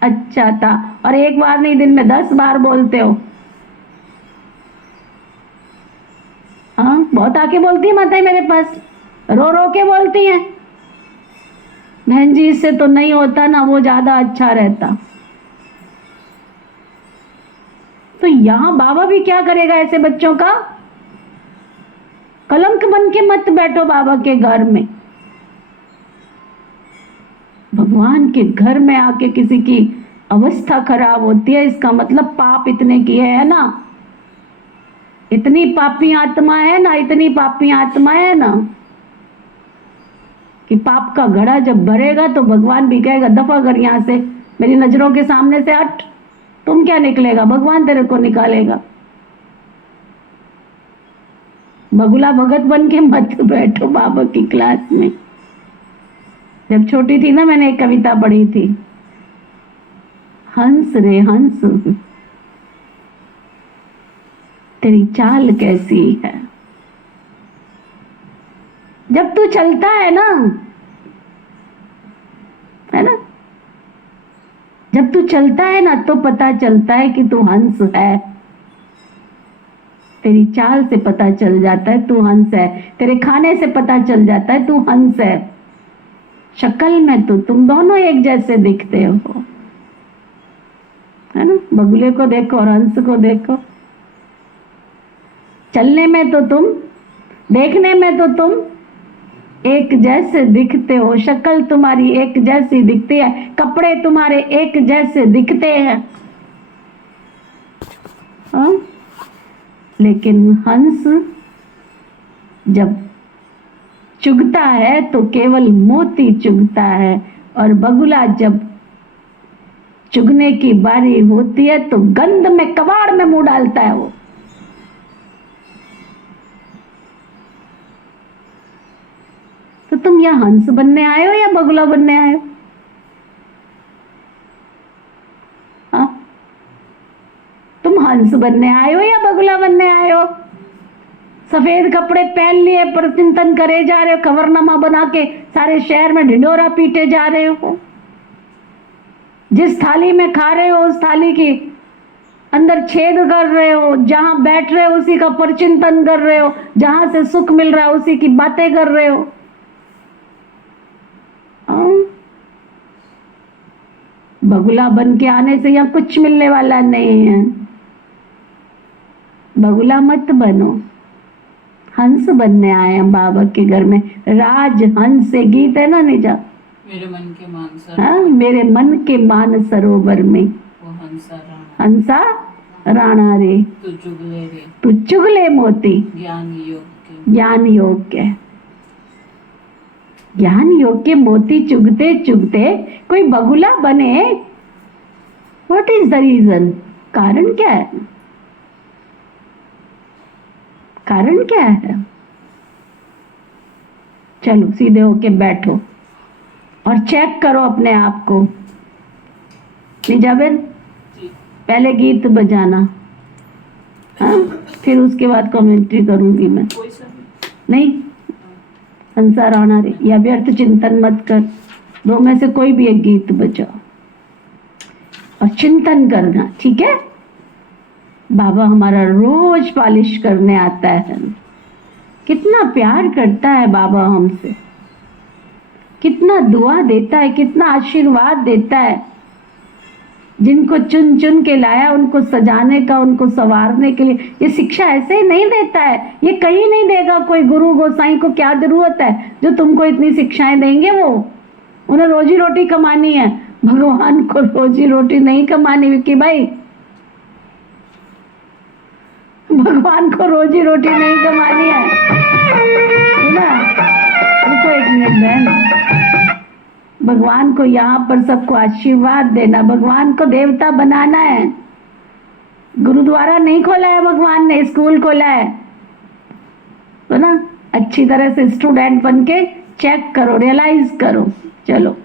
अच्छा था। और एक बार नहीं, दिन में 10 बार बोलते हो। हाँ, बहुत आके बोलती है माताएं मेरे पास, रो रो के बोलती हैं, बहन जी इससे तो नहीं होता ना, वो ज्यादा अच्छा रहता। तो यहां बाबा भी क्या करेगा ऐसे बच्चों का? कलंक बन के मत बैठो बाबा के घर में। भगवान के घर में आके किसी की अवस्था खराब होती है, इसका मतलब पाप इतने किए है ना, इतनी पापी आत्मा है ना, इतनी पापी आत्मा है ना, कि पाप का घड़ा जब भरेगा तो भगवान भी कहेगा दफा कर यहां से, मेरी नजरों के सामने से हट। तुम क्या निकलेगा? भगवान तेरे को निकालेगा। बगुला भगत बन के मत बैठो बाबा की क्लास में। जब छोटी थी ना, मैंने एक कविता पढ़ी थी, हंस रे हंस तेरी चाल कैसी है। जब तू चलता है ना, है ना, जब तू चलता है ना तो पता चलता है कि तू हंस है। तेरी चाल से पता चल जाता है तू हंस है, तेरे खाने से पता चल जाता है तू हंस है। शक्ल में तो तुम दोनों एक जैसे दिखते हो, है ना। बगुले को देखो और हंस को देखो, चलने में तो तुम, देखने में तो तुम एक जैसे दिखते हो, शक्ल तुम्हारी एक जैसी दिखती है, कपड़े तुम्हारे एक जैसे दिखते हैं, हाँ? लेकिन हंस जब चुगता है तो केवल मोती चुगता है, और बगुला जब चुगने की बारी होती है तो गंध में, कबाड़ में मुंह डालता है वो। तो तुम या हंस बनने आए हो या बगुला बनने आए हो? हाँ? तुम हंस बनने आए हो या बगुला बनने आए हो? सफेद कपड़े पहन लिए, पर चिंतन करे जा रहे हो, खबरनामा बना के सारे शहर में ढिंडोरा पीटे जा रहे हो। जिस थाली में खा रहे हो उस थाली की अंदर छेद कर रहे हो, जहां बैठ रहे हो उसी का परचिंतन कर रहे हो, जहां से सुख मिल रहा है उसी की बातें कर रहे हो। बगुला बन के आने से यहाँ कुछ मिलने वाला नहीं है। बगुला मत बनो, हंस बनने आए हैं बाबा के घर में। राज हंस से गीत है ना निजा, मेरे मन के मान हाँ, मेरे मन के मान सरोवर में वो हंसा राणा रे, तू चुगले मोती। ज्ञान योग के, ज्ञान योग के मोती चुगते चुगते कोई बगुला बने। What is the reason? कारण क्या है? कारण क्या है? चलो सीधे होके बैठो और चेक करो अपने आप को। निजाबेन, पहले गीत बजाना, हाँ? फिर उसके बाद कमेंट्री करूंगी मैं। नहीं, हंसा राणा रे या व्यर्थ चिंतन मत कर, दो में से कोई भी एक गीत बजाओ और चिंतन करना, ठीक है? बाबा हमारा रोज पालिश करने आता है। कितना प्यार करता है बाबा हमसे, कितना दुआ देता है, कितना आशीर्वाद देता है। जिनको चुन चुन के लाया उनको सजाने का, उनको संवारने के लिए। ये शिक्षा ऐसे ही नहीं देता है, ये कहीं नहीं देगा कोई गुरु गोसाई को। क्या जरूरत है जो तुमको इतनी शिक्षाएं देंगे? वो उन्हें रोजी रोटी कमानी है, भगवान को रोजी रोटी नहीं कमानी विक्की भाई। भगवान को रोजी रोटी नहीं कमानी है, सुना? रुको एक मिनट बहन, भगवान को यहाँ पर सबको आशीर्वाद देना, भगवान को देवता बनाना है। गुरुद्वारा नहीं खोला है भगवान ने, स्कूल खोला है, तो ना अच्छी तरह से स्टूडेंट बन के चेक करो, रियलाइज करो। चलो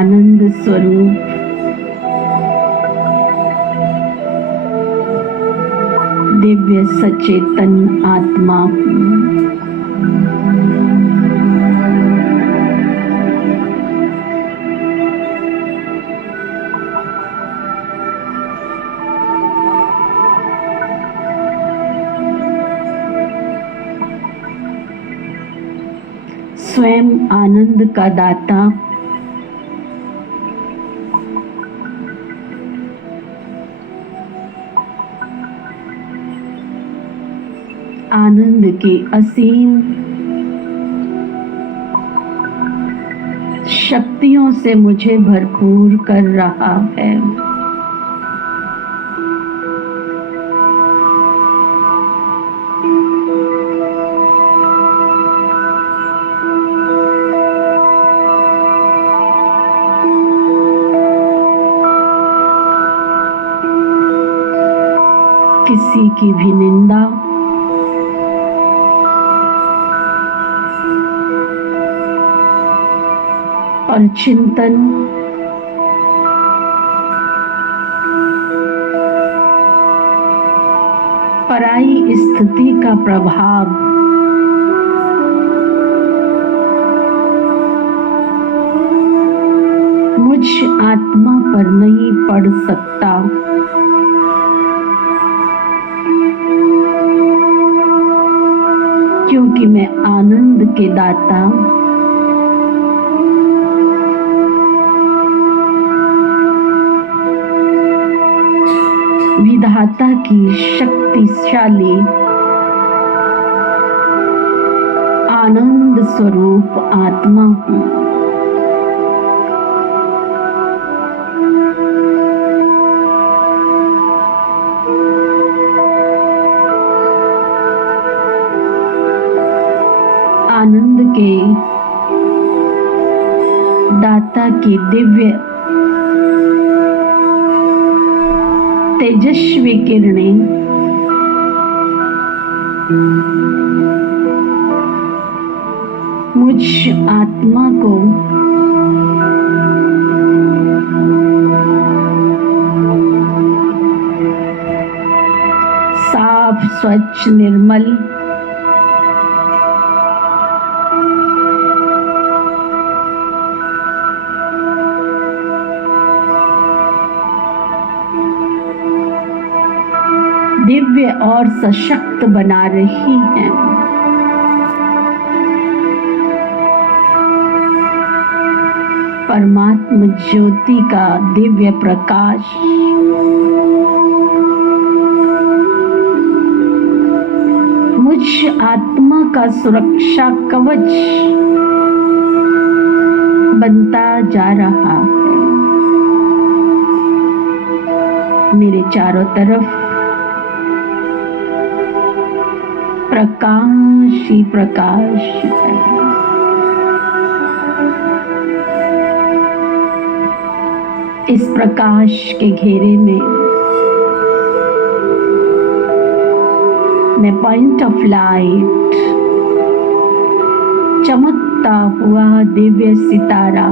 आनंद स्वरूप दिव्य सचेतन आत्मा हूँ। स्वयं आनंद का दाता आनंद की असीम शक्तियों से मुझे भरपूर कर रहा है। किसी की भी निंदा और चिंतन पराई स्थिति का प्रभाव मुझ आत्मा पर नहीं पड़ सकता। क्योंकि मैं आनंद के दाता विधाता की शक्तिशाली आनंद स्वरूप आत्मा हूँ। आनंद के दाता की दिव्य तेजस्वी किरणें मुझ आत्मा को साफ स्वच्छ निर्मल दिव्य और सशक्त बना रही हैं। परमात्म ज्योति का दिव्य प्रकाश मुझ आत्मा का सुरक्षा कवच बनता जा रहा है। मेरे चारों तरफ प्रकाश ही प्रकाश है। इस प्रकाश के घेरे में मैं पॉइंट ऑफ लाइट चमकता हुआ दिव्य सितारा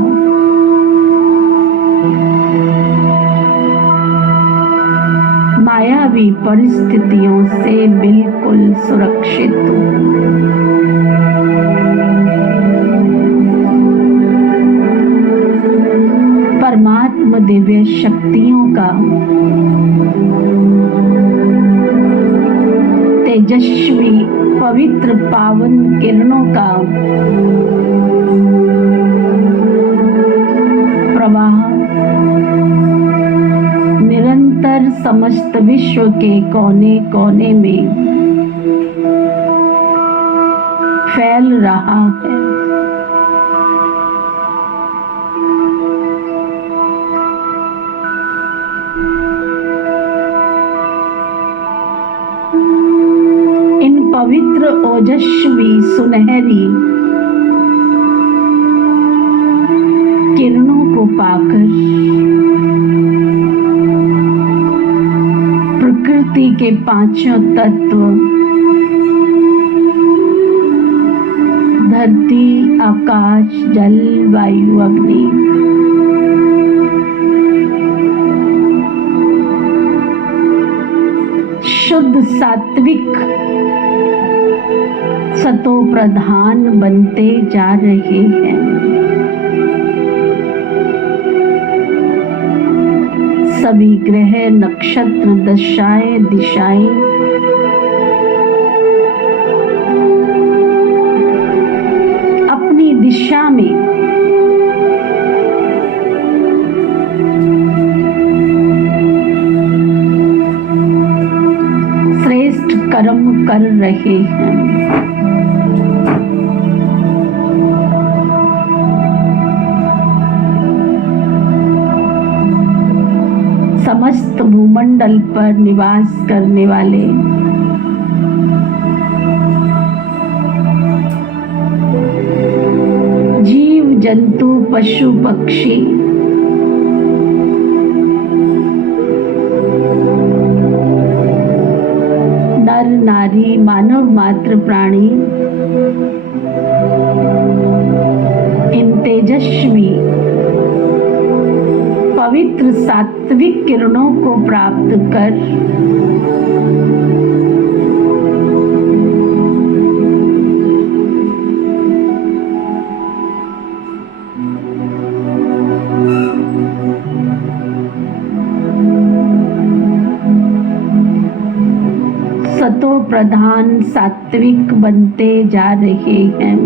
मायावी परिस्थितियों से बिल्कुल सुरक्षित हूँ। परमात्मा दिव्य शक्तियों का तेजस्वी पवित्र पावन किरणों का प्रवाह निरंतर समस्त विश्व के कोने कोने में फैल रहा है। इन पवित्र ओजस्वी सुनहरी किरणों को पाकर प्रकृति के पांचों तत्व धरती, आकाश, जल, वायु, अग्नि सात्विक सतो प्रधान बनते जा रहे हैं। सभी ग्रह नक्षत्र दशाएं दिशाएं अपनी दिशा में श्रेष्ठ कर्म कर रहे हैं। समस्त भूमंडल पर निवास करने वाले जीव जंतु पशु पक्षी नर नारी मानव मात्र प्राणी इन तेजस्वी पवित्र सात्विक किरणों को प्राप्त कर सतो प्रधान सात्विक बनते जा रहे हैं।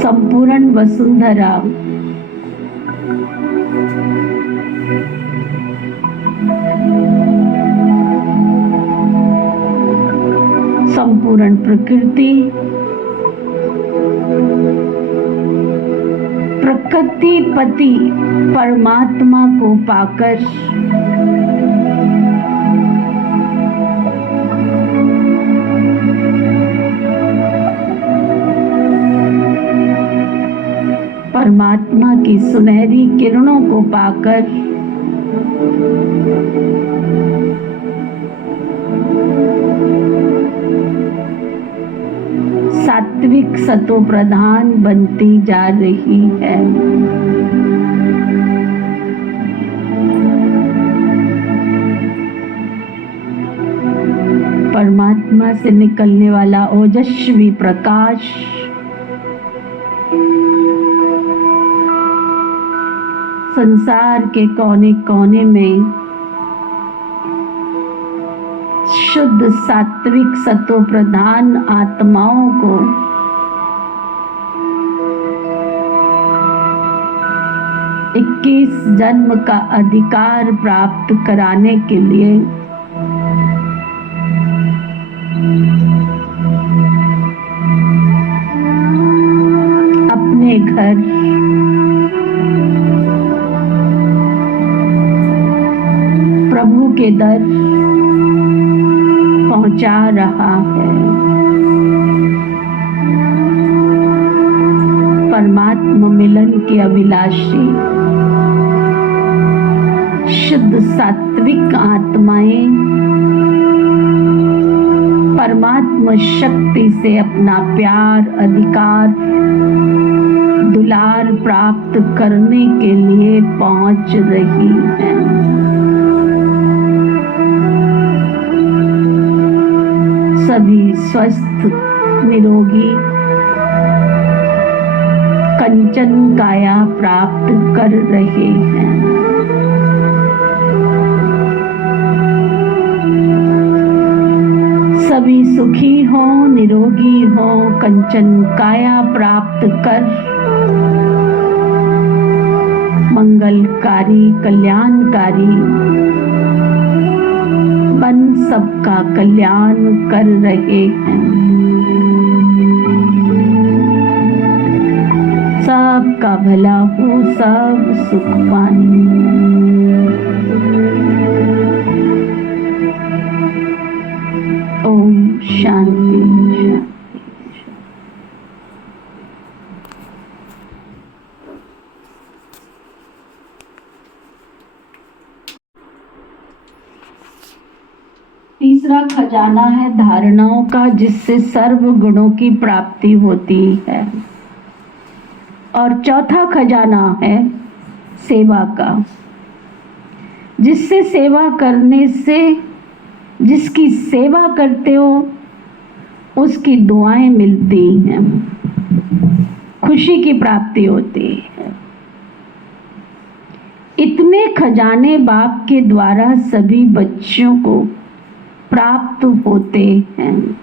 संपूर्ण वसुंधरा संपूर्ण प्रकृति प्रकृतिपति परमात्मा को पाकर परमात्मा की सुनहरी किरणों को पाकर सात्विक सतो प्रधान बनती जा रही है। परमात्मा से निकलने वाला ओजस्वी प्रकाश संसार के कोने कोने में शुद्ध सात्विक सतो प्रधान आत्माओं को इक्कीस जन्म का अधिकार प्राप्त कराने के लिए अपने घर प्रभु के दर पहुंचा रहा है। परमात्मा मिलन के अभिलाषी शुद्ध सात्विक आत्माएं परमात्मा शक्ति से अपना प्यार अधिकार दुलार प्राप्त करने के लिए पहुंच रही हैं। सभी स्वस्थ निरोगी कंचन काया प्राप्त कर रहे हैं। सभी सुखी हो निरोगी हो कंचन काया प्राप्त कर मंगलकारी कल्याणकारी बन सबका कल्याण कर रहे हैं। सबका भला हो सब सुख पाए। ओम शांति शांति। तीसरा खजाना है धारणाओं का, जिससे सर्व गुणों की प्राप्ति होती है। और चौथा खजाना है सेवा का, जिससे सेवा करने से, जिसकी सेवा करते हो उसकी दुआएं मिलती हैं, खुशी की प्राप्ति होती है। इतने खजाने बाप के द्वारा सभी बच्चों को प्राप्त होते हैं।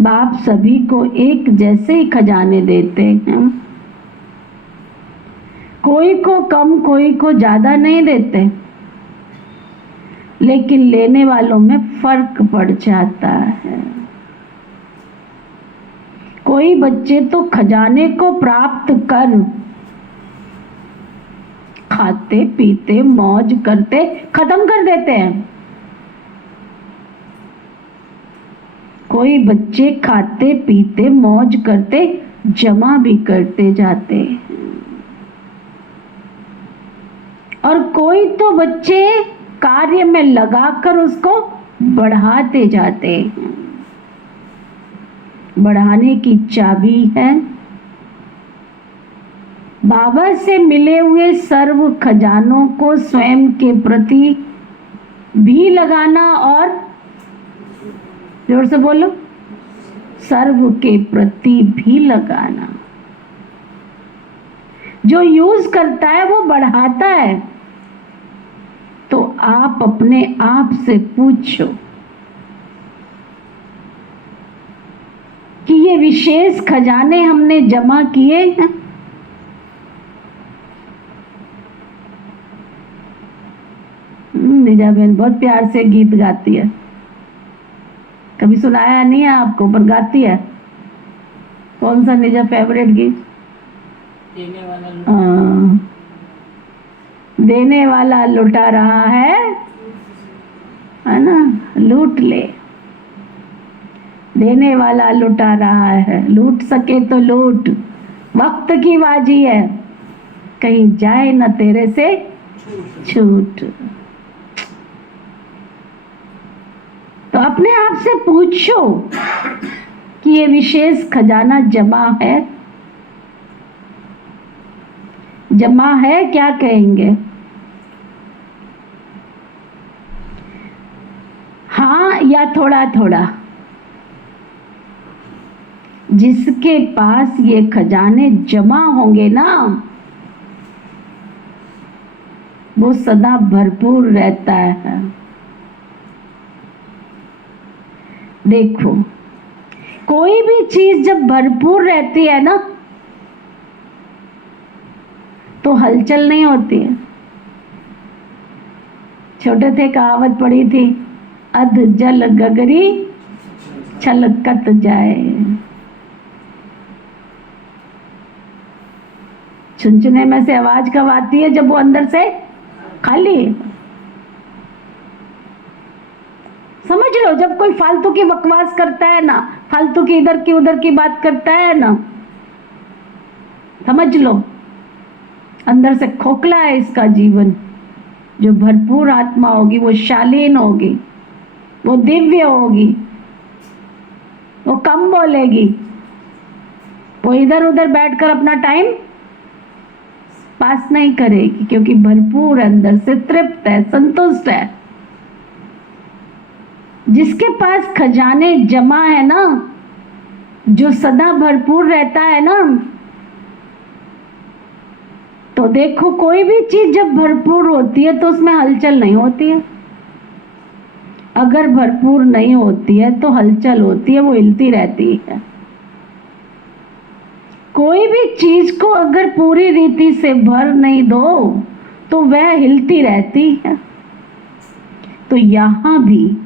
बाप सभी को एक जैसे ही खजाने देते हैं, कोई को कम कोई को ज्यादा नहीं देते, लेकिन लेने वालों में फर्क पड़ जाता है। कोई बच्चे तो खजाने को प्राप्त कर खाते पीते मौज करते खत्म कर देते हैं। कोई बच्चे खाते पीते मौज करते जमा भी करते जाते हैं, और कोई तो बच्चे कार्य में लगाकर उसको बढ़ाते जाते हैं। बढ़ाने की चाबी है बाबा से मिले हुए सर्व खजानों को स्वयं के प्रति भी लगाना, और जोर से बोलो, सर्व के प्रति भी लगाना। जो यूज करता है वो बढ़ाता है। तो आप अपने आप से पूछो कि ये विशेष खजाने हमने जमा किए हैं? निजा बहन बहुत प्यार से गीत गाती है, कभी सुनाया नहीं है आपको, पर गाती है। कौन सा निजा फेवरेट गीत? देने वाला देने वाला लुटा रहा है ना, लूट ले। देने वाला लुटा रहा है, लूट सके तो लूट, वक्त की बाजी है, कहीं जाए न तेरे से छूट। तो अपने आप से पूछो कि ये विशेष खजाना जमा है? जमा है क्या कहेंगे? हाँ या थोड़ा थोड़ा? जिसके पास ये खजाने जमा होंगे ना, वो सदा भरपूर रहता है। देखो, कोई भी चीज जब भरपूर रहती है ना, तो हलचल नहीं होती है। छोटे थे कहावत पढ़ी थी, अध जल गगरी छलकत जाए। चुनचुने में से आवाज कब आती है? जब वो अंदर से खाली है। समझ लो, जब कोई फालतू की बकवास करता है ना, फालतू की इधर की उधर की बात करता है ना, समझ लो अंदर से खोखला है इसका जीवन। जो भरपूर आत्मा होगी वो शालीन होगी, वो दिव्य होगी, वो कम बोलेगी, वो इधर उधर बैठकर अपना टाइम पास नहीं करेगी, क्योंकि भरपूर अंदर से तृप्त है, संतुष्ट है। जिसके पास खजाने जमा है ना, जो सदा भरपूर रहता है ना, तो देखो कोई भी चीज जब भरपूर होती है तो उसमें हलचल नहीं होती है। अगर भरपूर नहीं होती है तो हलचल होती है, वो हिलती रहती है। कोई भी चीज को अगर पूरी रीति से भर नहीं दो तो वह हिलती रहती है। तो यहां भी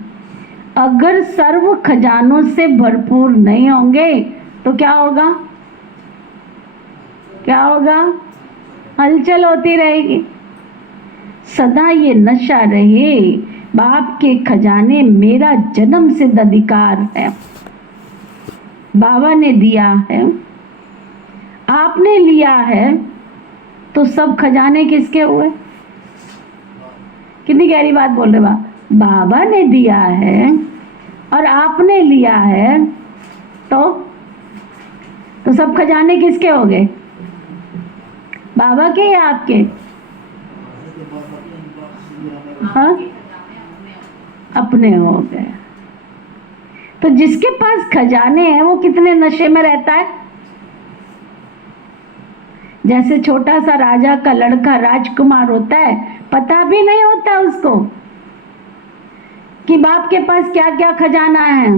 अगर सर्व खजानों से भरपूर नहीं होंगे तो क्या होगा? क्या होगा? हलचल होती रहेगी। सदा ये नशा रहे, बाप के खजाने मेरा जन्म सिद्ध अधिकार है, बाबा ने दिया है, आपने लिया है, तो सब खजाने किसके हुए? कितनी गहरी बात बोल रहे बा? बाबा ने दिया है और आपने लिया है, तो सब खजाने किसके हो गए? बाबा के या आपके? हाँ, अपने हो गए। तो जिसके पास खजाने हैं वो कितने नशे में रहता है? जैसे छोटा सा राजा का लड़का राजकुमार होता है, पता भी नहीं होता उसको कि बाप के पास क्या क्या खजाना है,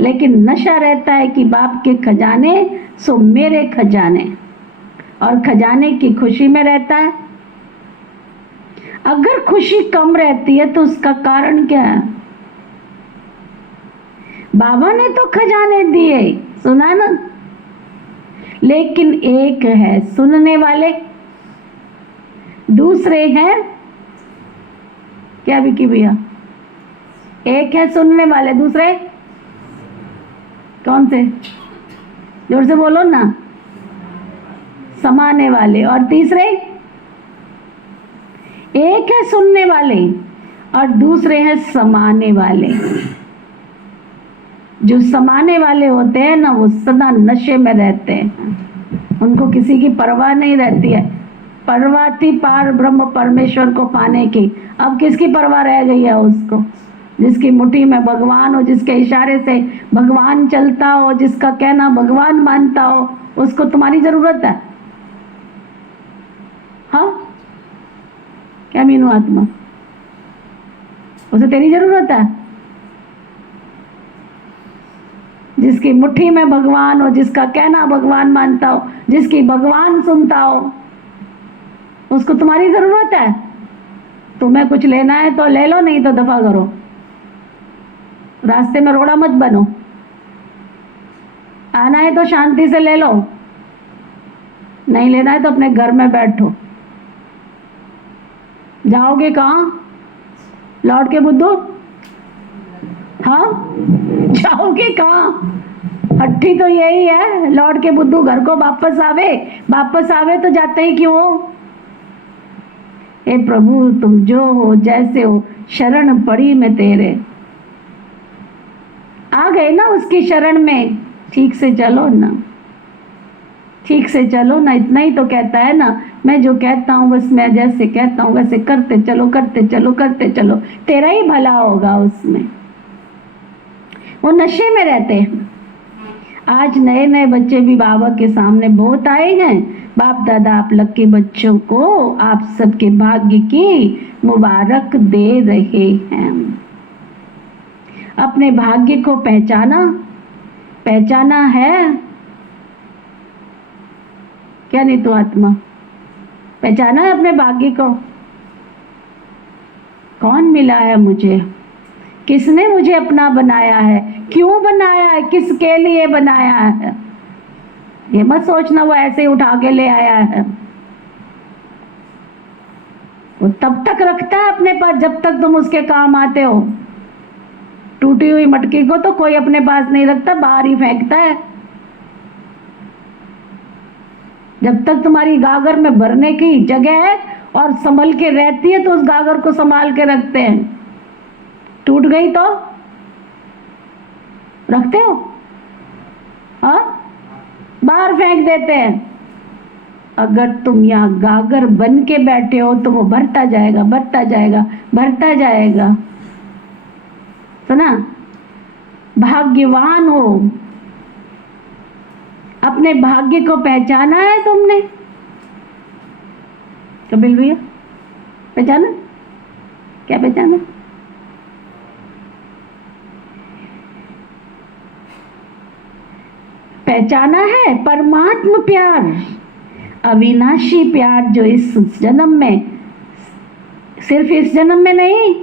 लेकिन नशा रहता है कि बाप के खजाने सो मेरे खजाने, और खजाने की खुशी में रहता है। अगर खुशी कम रहती है तो उसका कारण क्या है? बाबा ने तो खजाने दिए, सुना ना, लेकिन एक है सुनने वाले, दूसरे हैं क्या विकी भैया? एक है सुनने वाले, दूसरे कौन से? जोर से बोलो ना। समाने वाले। और तीसरे? एक है सुनने वाले और दूसरे हैं समाने वाले। जो समाने वाले होते हैं ना, वो सदा नशे में रहते हैं, उनको किसी की परवाह नहीं रहती है। परवाह थी पार ब्रह्म परमेश्वर को पाने की, अब किसकी परवाह रह गई है? उसको जिसकी मुट्ठी में भगवान हो, जिसके इशारे से भगवान चलता हो, जिसका कहना भगवान मानता हो, उसको तुम्हारी जरूरत है? हाँ, क्या मीनू आत्मा? उसे तेरी जरूरत है? जिसकी मुट्ठी में भगवान हो, जिसका कहना भगवान मानता हो, जिसकी भगवान सुनता हो, उसको तुम्हारी जरूरत है? तुम्हें कुछ लेना है तो ले लो, नहीं तो दफा करो, रास्ते में रोड़ा मत बनो। आना है तो शांति से ले लो, नहीं लेना है तो अपने घर में बैठो। जाओगे कहाँ? लौट के बुद्धू? हाँ, जाओगे कहाँ? हट्टी तो यही है, लौट के बुद्धू घर को वापस आवे। वापस आवे तो जाते ही क्यों हो? हे प्रभु, तुम जो हो जैसे हो, शरण पड़ी मैं तेरे। आ गए ना उसकी शरण में, ठीक से चलो ना, ठीक से चलो ना। इतना ही तो कहता है ना, मैं जो कहता हूँ बस मैं जैसे कहता हूँ वैसे करते चलो, करते चलो, करते चलो, तेरा ही भला होगा उसमें। वो नशे में रहते हैं। आज नए नए बच्चे भी बाबा के सामने बहुत आए हैं। बाप दादा आप लक्की बच्चों को आप सबके भाग्य की मुबारक दे रहे हैं। अपने भाग्य को पहचाना है क्या? नहीं तो आत्मा पहचाना है अपने भाग्य को? कौन मिला है मुझे? किसने मुझे अपना बनाया है? क्यों बनाया है? किसके लिए बनाया है? ये मत सोचना वो ऐसे ही उठा के ले आया है। वो तब तक रखता है अपने पास जब तक तुम उसके काम आते हो। टूटी हुई मटकी को तो कोई अपने पास नहीं रखता, बाहर ही फेंकता है। जब तक तुम्हारी गागर में भरने की जगह है और संभल के रहती है तो उस गागर को संभाल के रखते हैं। टूट गई तो रखते हो? हाँ, बाहर फेंक देते हैं। अगर तुम यहाँ गागर बन के बैठे हो तो वो भरता जाएगा, भरता जाएगा, भरता जाएगा। सुना? भाग्यवान हो। अपने भाग्य को पहचाना है तुमने? कपिल भैया पहचाना? क्या पहचाना? पहचाना है परमात्मा प्यार, अविनाशी प्यार, जो इस जन्म में, सिर्फ इस जन्म में नहीं,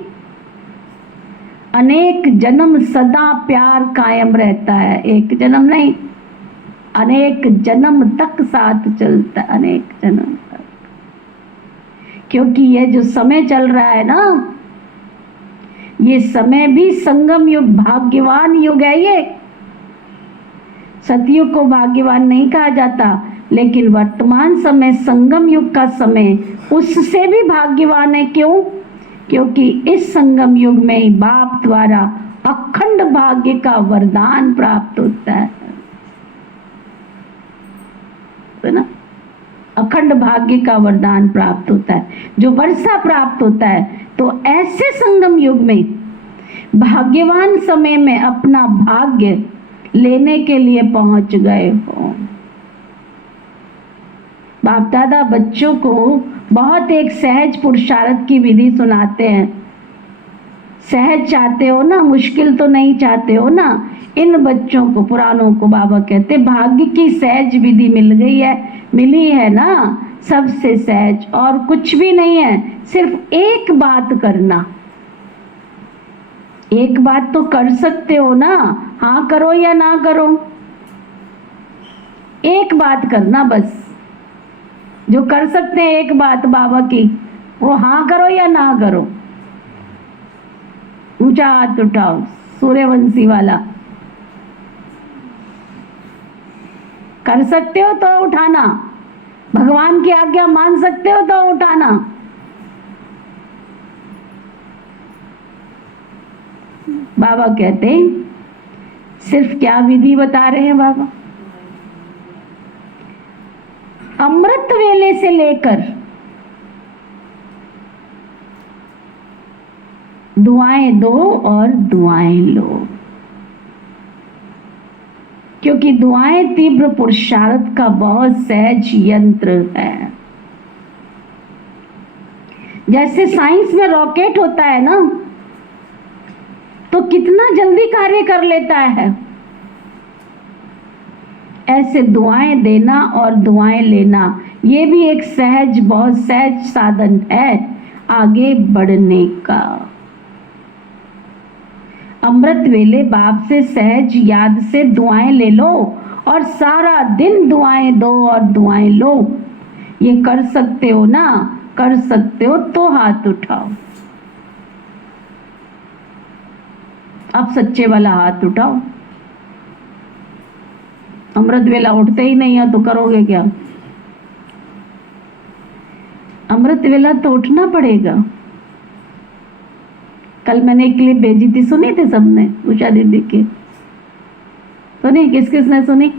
अनेक जन्म सदा प्यार कायम रहता है। एक जन्म नहीं, अनेक जन्म तक साथ चलता है, अनेक जन्म तक। क्योंकि ये जो समय चल रहा है ना, ये समय भी संगम युग, भाग्यवान युग है ये। सतयुग को भाग्यवान नहीं कहा जाता, लेकिन वर्तमान समय संगम युग का समय उससे भी भाग्यवान है। क्यों? क्योंकि इस संगम युग में ही बाप द्वारा अखंड भाग्य का वरदान प्राप्त होता है ना। अखंड भाग्य का वरदान प्राप्त होता है, जो वर्षा प्राप्त होता है। तो ऐसे संगम युग में भाग्यवान समय में अपना भाग्य लेने के लिए पहुंच गए हो। बाप दादा बच्चों को बहुत एक सहज पुरुषार्थ की विधि सुनाते हैं। सहज चाहते हो ना, मुश्किल तो नहीं चाहते हो ना। इन बच्चों को, पुरानों को बाबा कहते भाग्य की सहज विधि मिल गई है, मिली है ना, सबसे सहज। और कुछ भी नहीं है, सिर्फ एक बात करना। एक बात तो कर सकते हो ना, हाँ करो या ना करो, एक बात करना बस। जो कर सकते हैं एक बात बाबा की, वो हाँ करो या ना करो। ऊंचा हाथ उठाओ, सूर्यवंशी वाला। कर सकते हो तो उठाना, भगवान की आज्ञा मान सकते हो तो उठाना। बाबा कहते हैं, सिर्फ क्या विधि बता रहे हैं बाबा, अमृत वेले से लेकर दुआएं दो और दुआएं लो। क्योंकि दुआएं तीव्र पुरुषार्थ का बहुत सहज यंत्र है। जैसे साइंस में रॉकेट होता है ना, तो कितना जल्दी कार्य कर लेता है, ऐसे दुआएं देना और दुआएं लेना, ये भी एक सहज, बहुत सहज साधन है आगे बढ़ने का। अमृत वेले बाप से सहज याद से दुआएं ले लो और सारा दिन दुआएं दो और दुआएं लो। ये कर सकते हो ना, कर सकते हो तो हाथ उठाओ। अब सच्चे वाला हाथ उठाओ। अमृत वेला उठते ही नहीं है तो करोगे क्या? अमृत वेला तो उठना पड़ेगा। कल मैंने एक क्लिप भेजी थी, सुनी थी सबने? उषा दीदी की सुनी? किस किस ने सुनी?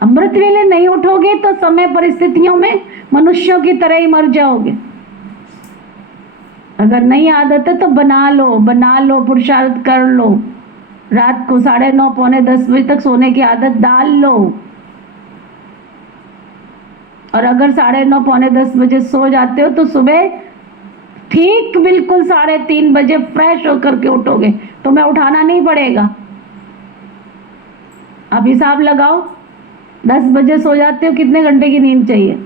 अमृत वेले नहीं उठोगे तो समय परिस्थितियों में मनुष्यों की तरह ही मर जाओगे। अगर नहीं आदत है तो बना लो, पुरुषार्थ कर लो। रात को 9:30 पौने 10 बजे तक सोने की आदत डाल लो। और अगर 9:30 पौने 10 बजे सो जाते हो तो सुबह ठीक बिल्कुल 3:30 बजे फ्रेश होकर के उठोगे, तो मैं उठाना नहीं पड़ेगा। अब हिसाब लगाओ, 10 बजे सो जाते हो, कितने घंटे की नींद चाहिए?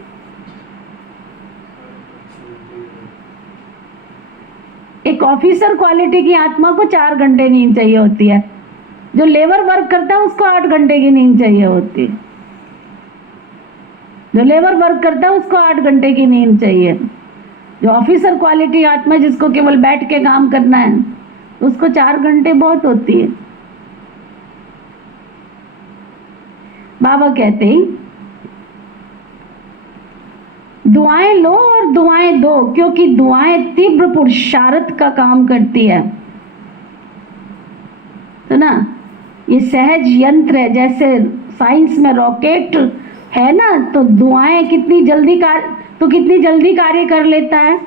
एक ऑफिसर क्वालिटी की आत्मा को 4 घंटे नींद चाहिए होती है। जो लेबर वर्क करता है उसको 8 घंटे की नींद चाहिए होती है। जो लेबर वर्क करता है उसको 8 घंटे की नींद चाहिए। जो ऑफिसर क्वालिटी आत्मा, जिसको केवल बैठ के काम करना है, उसको 4 घंटे बहुत होती है। बाबा कहते हैं दुआएं लो और दुआएं दो, क्योंकि दुआएं तीव्र पुरुषार्थ का काम करती है। तो ना, ये सहज यंत्र है। जैसे साइंस में रॉकेट है ना, तो दुआएं कितनी जल्दी कार्य कर लेता है।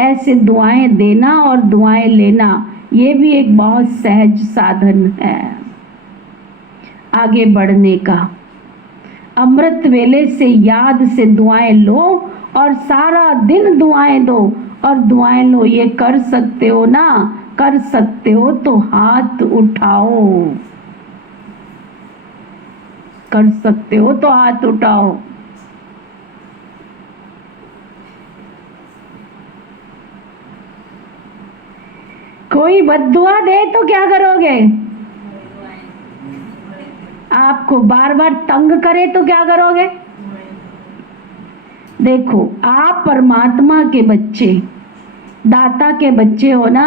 ऐसे दुआएं देना और दुआएं लेना, ये भी एक बहुत सहज साधन है आगे बढ़ने का। अमृत वेले से याद से दुआएं लो और सारा दिन दुआएं दो और दुआएं लो। ये कर सकते हो ना? कर सकते हो तो हाथ उठाओ। कर सकते हो तो हाथ उठाओ। कोई बद्दुआ दे तो क्या करोगे? आपको बार बार तंग करे तो क्या करोगे? देखो, आप परमात्मा के बच्चे, दाता के बच्चे हो ना।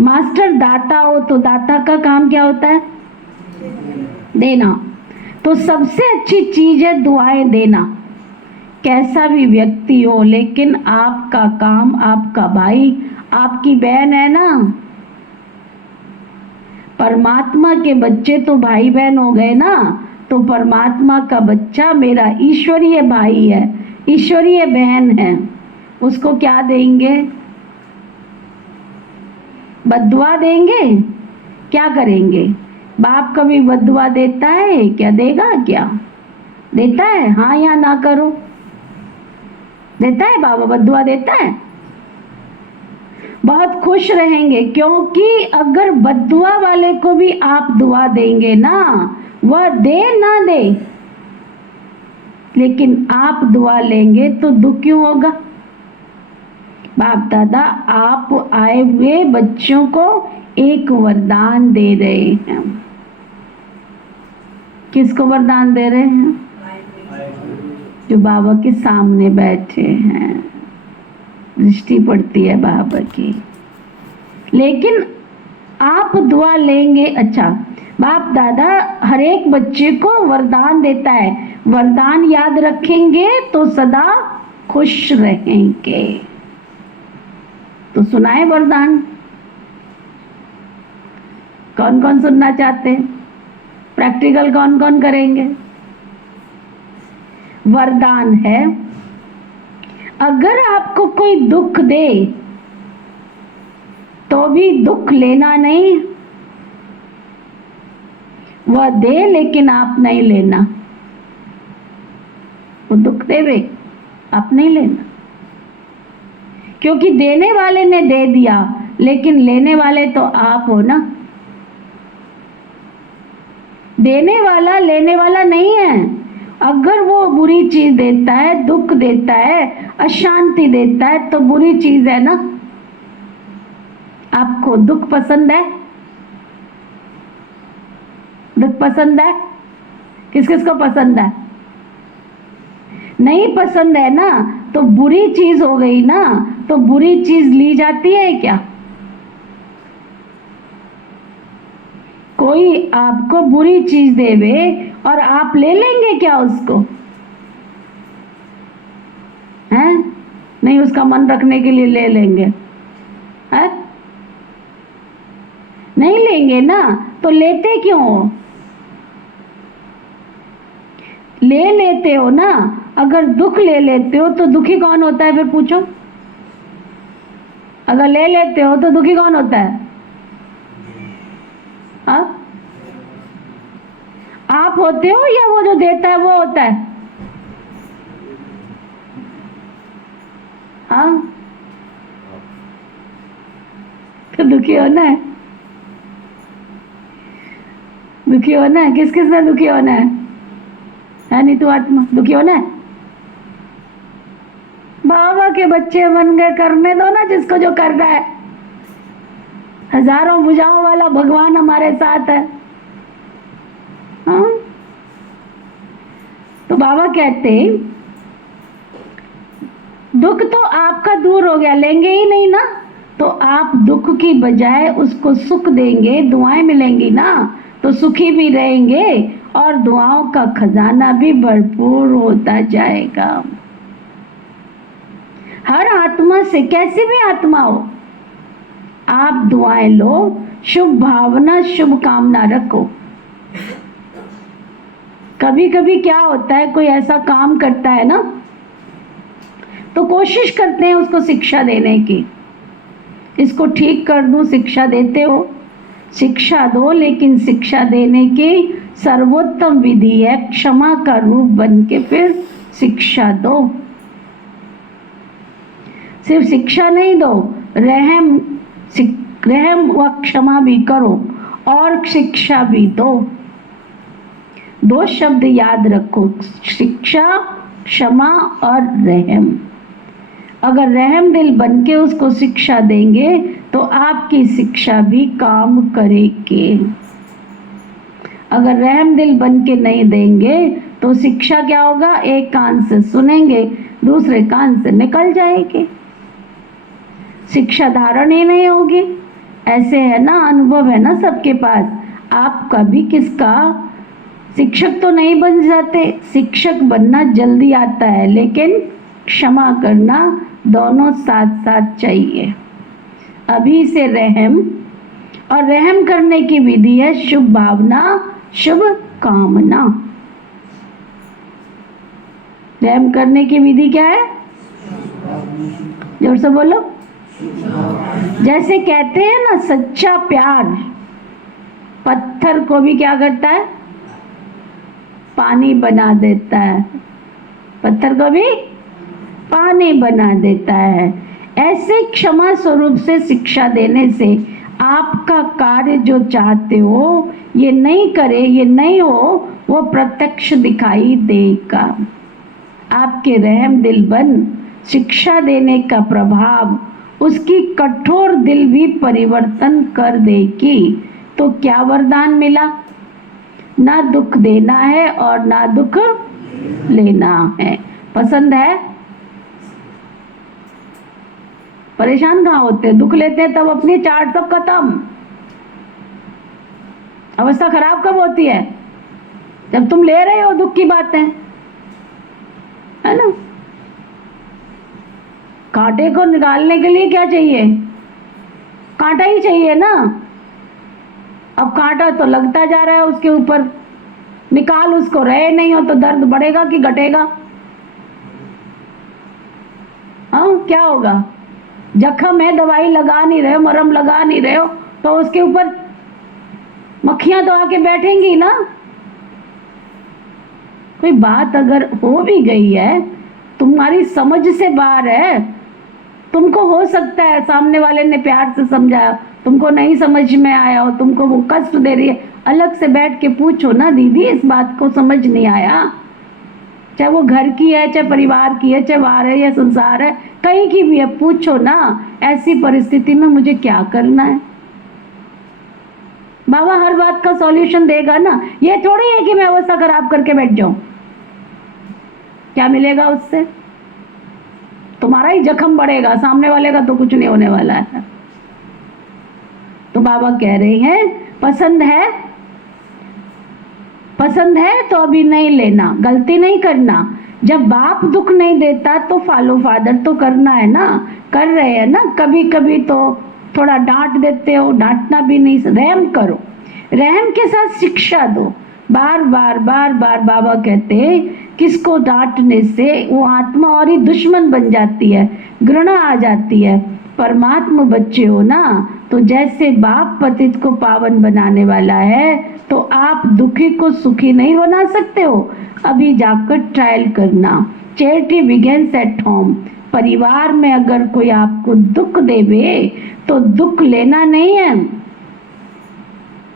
मास्टर दाता हो तो दाता का काम क्या होता है? देना। तो सबसे अच्छी चीज है दुआएं देना। कैसा भी व्यक्ति हो, लेकिन आपका काम, आपका भाई, आपकी बहन है ना। परमात्मा के बच्चे तो भाई बहन हो गए ना, तो परमात्मा का बच्चा मेरा ईश्वरीय भाई है, ईश्वरीय बहन है, उसको क्या देंगे? बद्दुआ देंगे? क्या करेंगे? बाप कभी बद्दुआ देता है क्या? देगा क्या? देता है? हाँ या ना करो। देता है बाबा? बद्दुआ देता है? बहुत खुश रहेंगे, क्योंकि अगर बद्दुआ वाले को भी आप दुआ देंगे ना, वह दे ना दे, लेकिन आप दुआ लेंगे तो दुख क्यों होगा? बाप दादा आप आए हुए बच्चों को एक वरदान दे रहे हैं। किसको वरदान दे रहे हैं? जो बाबा के सामने बैठे हैं, दृष्टि पड़ती है बाबा की, लेकिन आप दुआ लेंगे। अच्छा, बाप दादा हर एक बच्चे को वरदान देता है, वरदान याद रखेंगे तो सदा खुश रहेंगे। तो सुनाए वरदान, कौन कौन सुनना चाहते हैं? प्रैक्टिकल कौन कौन करेंगे? वरदान है, अगर आपको कोई दुख दे तो भी दुख लेना नहीं, वह दे लेकिन आप नहीं लेना। वो दुख देवे, आप नहीं लेना, क्योंकि देने वाले ने दे दिया, लेकिन लेने वाले तो आप हो ना। देने वाला लेने वाला नहीं है। अगर वो बुरी चीज देता है, दुख देता है, अशांति देता है, तो बुरी चीज है ना। आपको दुख पसंद है? दुख पसंद है? किस किस को पसंद है? नहीं पसंद है ना, तो बुरी चीज हो गई ना, तो बुरी चीज ली जाती है क्या? कोई आपको बुरी चीज देवे और आप ले लेंगे क्या उसको? हैं? नहीं, उसका मन रखने के लिए ले लेंगे, हैं? नहीं लेंगे ना, तो लेते क्यों हो? ले लेते हो ना। अगर दुख ले लेते हो तो दुखी कौन होता है? फिर पूछो, अगर ले लेते हो तो दुखी कौन होता है? हाँ? आप होते हो या वो जो देता है वो होता है? हाँ, तो दुखी होना है। दुखी होना है, किस किस ने दुखी होना है? नहीं तो आत्मा दुखी होना है। बाबा के बच्चे बन गए, करने दो ना जिसको जो कर रहा है। हजारों भुजाओं वाला भगवान हमारे साथ है। हाँ? तो बाबा कहते दुख तो आपका दूर हो गया, लेंगे ही नहीं ना, तो आप दुख की बजाय उसको सुख देंगे, दुआएं मिलेंगी ना, तो सुखी भी रहेंगे और दुआओं का खजाना भी भरपूर होता जाएगा। हर आत्मा से, कैसी भी आत्मा हो, आप दुआएं लो, शुभ भावना, शुभ कामना रखो। कभी कभी क्या होता है, कोई ऐसा काम करता है ना, तो कोशिश करते हैं उसको शिक्षा देने की, इसको ठीक कर दूं, शिक्षा देते हो, शिक्षा दो, लेकिन शिक्षा देने की सर्वोत्तम विधि है क्षमा का रूप बन के फिर शिक्षा दो। सिर्फ शिक्षा नहीं दो, रहम व क्षमा भी करो और शिक्षा भी दो। दो शब्द याद रखो, शिक्षा, क्षमा और रहम। अगर रहम दिल बन के उसको शिक्षा देंगे तो आपकी शिक्षा भी काम करेगी। अगर रहम दिल बन के नहीं देंगे तो शिक्षा क्या होगा? एक कान से सुनेंगे, दूसरे कान से निकल जाएगी, शिक्षा धारण ही नहीं होगी। ऐसे है ना, अनुभव है ना सबके पास। आप कभी किसका शिक्षक तो नहीं बन जाते, शिक्षक बनना जल्दी आता है, लेकिन क्षमा करना दोनों साथ साथ चाहिए। अभी से रहम, और रहम करने की विधि है शुभ भावना, शुभ कामना। रहम करने की विधि क्या है? जोर से बोलो। जैसे कहते हैं ना, सच्चा प्यार पत्थर को भी क्या करता है? पानी बना देता है। पत्थर को भी पानी बना देता है। ऐसे क्षमा स्वरूप से शिक्षा देने से आपका कार्य जो चाहते हो ये नहीं करे, ये नहीं हो, वो प्रत्यक्ष दिखाई देगा। आपके रहम दिल बन शिक्षा देने का प्रभाव उसकी कठोर दिल भी परिवर्तन कर देगी। तो क्या वरदान मिला? ना दुख देना है और ना दुख लेना है। पसंद है? परेशान कहाँ होते हैं? दुख लेते हैं तब अपनी चाट सब खत्म। अवस्था खराब कब होती है? जब तुम ले रहे हो दुख की बातें, है ना? कांटे को निकालने के लिए क्या चाहिए? कांटा ही चाहिए ना। अब कांटा तो लगता जा रहा है उसके ऊपर, निकाल उसको रहे नहीं हो तो दर्द बढ़ेगा कि घटेगा? हाँ, क्या होगा? जख्म है, दवाई लगा नहीं रहे हो, मरहम लगा नहीं रहे हो, तो उसके ऊपर मक्खियां तो आके बैठेंगी ना। कोई बात अगर हो भी गई है, तुम्हारी समझ से बाहर है, तुमको हो सकता है सामने वाले ने प्यार से समझाया, तुमको नहीं समझ में आया हो, तुमको वो कष्ट दे रही है, अलग से बैठ के पूछो ना, दीदी इस बात को समझ नहीं आया। चाहे वो घर की है, चाहे परिवार की है, चाहे बाहर है या संसार है, कहीं की भी है, पूछो ना ऐसी परिस्थिति में मुझे क्या करना है। बाबा हर बात का सॉल्यूशन देगा ना। ये थोड़ी है कि मैं अवस्था खराब करके बैठ जाऊं। क्या मिलेगा उससे? तुम्हारा ही जख्म बढ़ेगा, सामने वाले का तो कुछ नहीं होने वाला है। तो बाबा कह रहे हैं पसंद है, पसंद है तो अभी नहीं लेना, गलती नहीं करना। जब बाप दुख नहीं देता तो फॉलो फादर तो करना है ना, कर रहे हैं ना। कभी कभी तो थोड़ा डांट देते हो, डांटना भी नहीं, रहम करो, रहम के साथ शिक्षा दो। बार बार बार बार बाबा कहते हैं किसको डांटने से वो आत्मा और ही दुश्मन बन जाती है, घृणा आ जाती है। परमात्मा बच्चे हो ना, तो जैसे बाप पतित को पावन बनाने वाला है, तो आप दुखी को सुखी नहीं बना सकते हो। अभी जाकर ट्रायल करना। Charity begins at home. परिवार में अगर कोई आपको दुख देवे तो दुख लेना नहीं है,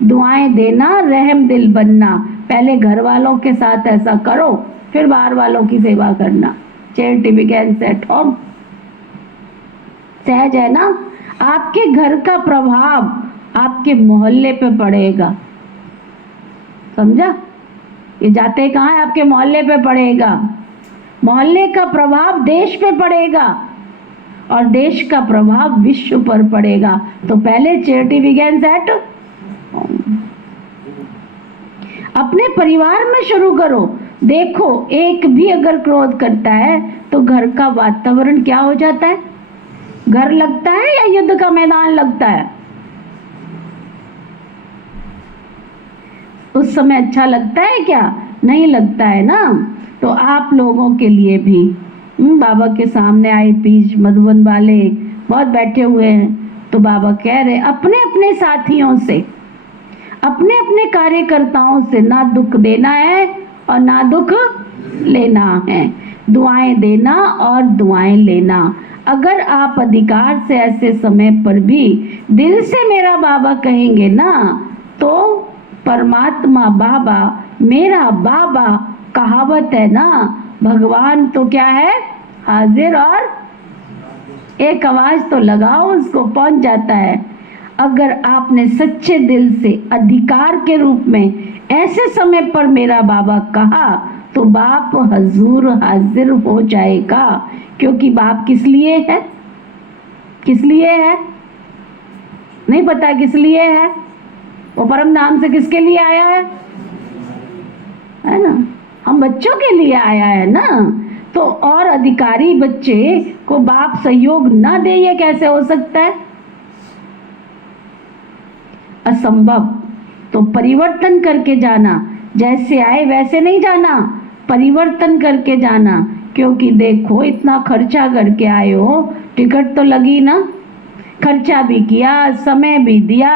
दुआएं देना, रहम दिल बनना। पहले घर वालों के साथ ऐसा करो, फिर बाहर वालों की सेवा करना। Charity begins at home. सहज है ना? आपके घर का प्रभाव आपके मोहल्ले पे पड़ेगा। समझा? ये जाते कहाँ है? आपके मोहल्ले पे पड़ेगा। मोहल्ले का प्रभाव देश पे पड़ेगा और देश का प्रभाव विश्व पर पड़ेगा। तो पहले चैरिटी बिगिंस एट होम। अपने परिवार में शुरू करो। देखो एक भी अगर क्रोध करता है तो घर का वातावरण क्या हो जाता है? घर लगता है या युद्ध का मैदान लगता है? उस समय अच्छा लगता है क्या? नहीं लगता है ना। तो आप लोगों के लिए भी बाबा के सामने आए पीज मधुबन वाले बहुत बैठे हुए हैं, तो बाबा कह रहे अपने अपने साथियों से, अपने अपने कार्यकर्ताओं से ना दुख देना है और ना दुख लेना है। दुआएं देना और दुआएं लेना। अगर आप अधिकार से ऐसे समय पर भी दिल से मेरा बाबा कहेंगे ना, तो परमात्मा बाबा मेरा बाबा, कहावत है ना, भगवान तो क्या है? हाजिर, और एक आवाज तो लगाओ उसको पहुंच जाता है। अगर आपने सच्चे दिल से अधिकार के रूप में ऐसे समय पर मेरा बाबा कहा, तो बाप हजूर हाजिर हो जाएगा। क्योंकि बाप किस लिए है? किस लिए है? नहीं पता किस लिए है? वो परम धाम से किसके लिए आया है? है ना, हम बच्चों के लिए आया है ना। तो और अधिकारी बच्चे को बाप सहयोग ना दे, ये कैसे हो सकता है? असंभव। तो परिवर्तन करके जाना, जैसे आए वैसे नहीं जाना, परिवर्तन करके जाना। क्योंकि देखो इतना खर्चा करके आए हो, टिकट तो लगी ना, खर्चा भी किया, समय भी दिया,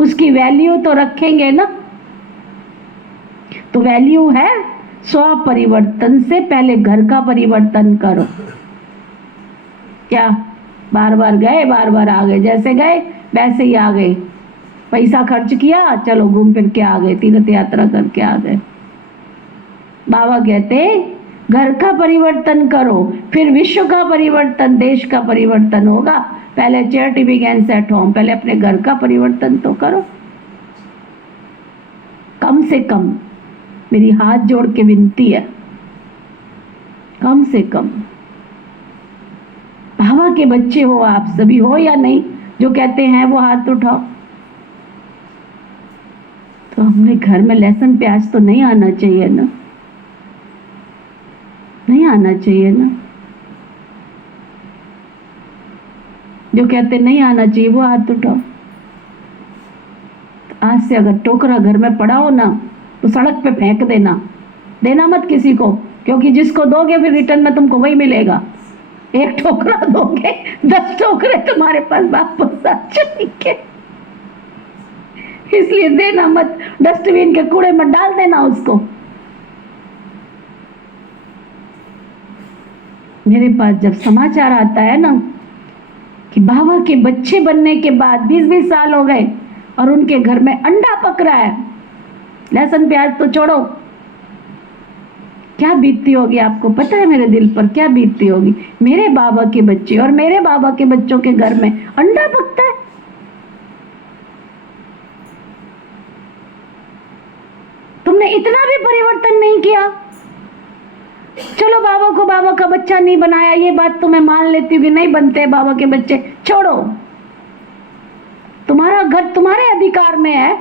उसकी वैल्यू तो रखेंगे ना। तो वैल्यू है स्व परिवर्तन से पहले घर का परिवर्तन करो। क्या बार बार गए बार बार आ गए, जैसे गए वैसे ही आ गए, पैसा खर्च किया, चलो घूम फिर के आ गए, तीर्थ यात्रा करके आ गए। बाबा कहते घर का परिवर्तन करो, फिर विश्व का परिवर्तन, देश का परिवर्तन होगा। पहले चैरिटी बिगिंस एट होम, पहले अपने घर का परिवर्तन तो करो। कम से कम मेरी हाथ जोड़ के विनती है, कम से कम बाबा के बच्चे हो आप सभी, हो या नहीं, जो कहते हैं वो हाथ उठाओ। तो हमने घर में लहसुन प्याज तो नहीं आना चाहिए ना, नहीं आना चाहिए ना। जो कहते नहीं आना चाहिए वो हाथ उठाओ। तो आज से अगर टोकरा घर में पड़ा हो ना, तो सड़क पे फेंक देना, देना मत किसी को, क्योंकि जिसको दोगे फिर रिटर्न में तुमको वही मिलेगा। एक टोकरा दोगे 10 टोकरे तुम्हारे पास वापस आ जाएंगे, इसलिए देना मत, डस्टबिन के कूड़े में डाल देना उसको। मेरे पास जब समाचार आता है ना कि बाबा के बच्चे बनने के बाद 20-20 साल हो गए और उनके घर में अंडा पक रहा है, लहसुन प्याज तो छोड़ो, क्या बीतती होगी आपको पता है? मेरे दिल पर क्या बीतती होगी। मेरे बाबा के बच्चे और मेरे बाबा के बच्चों के घर में अंडा पकता है। तुमने इतना भी परिवर्तन नहीं किया। चलो बाबा को बाबा का बच्चा नहीं बनाया, ये बात तो मैं मान लेती हूँ कि नहीं बनते बाबा के बच्चे, छोड़ो। तुम्हारा घर तुम्हारे अधिकार में है,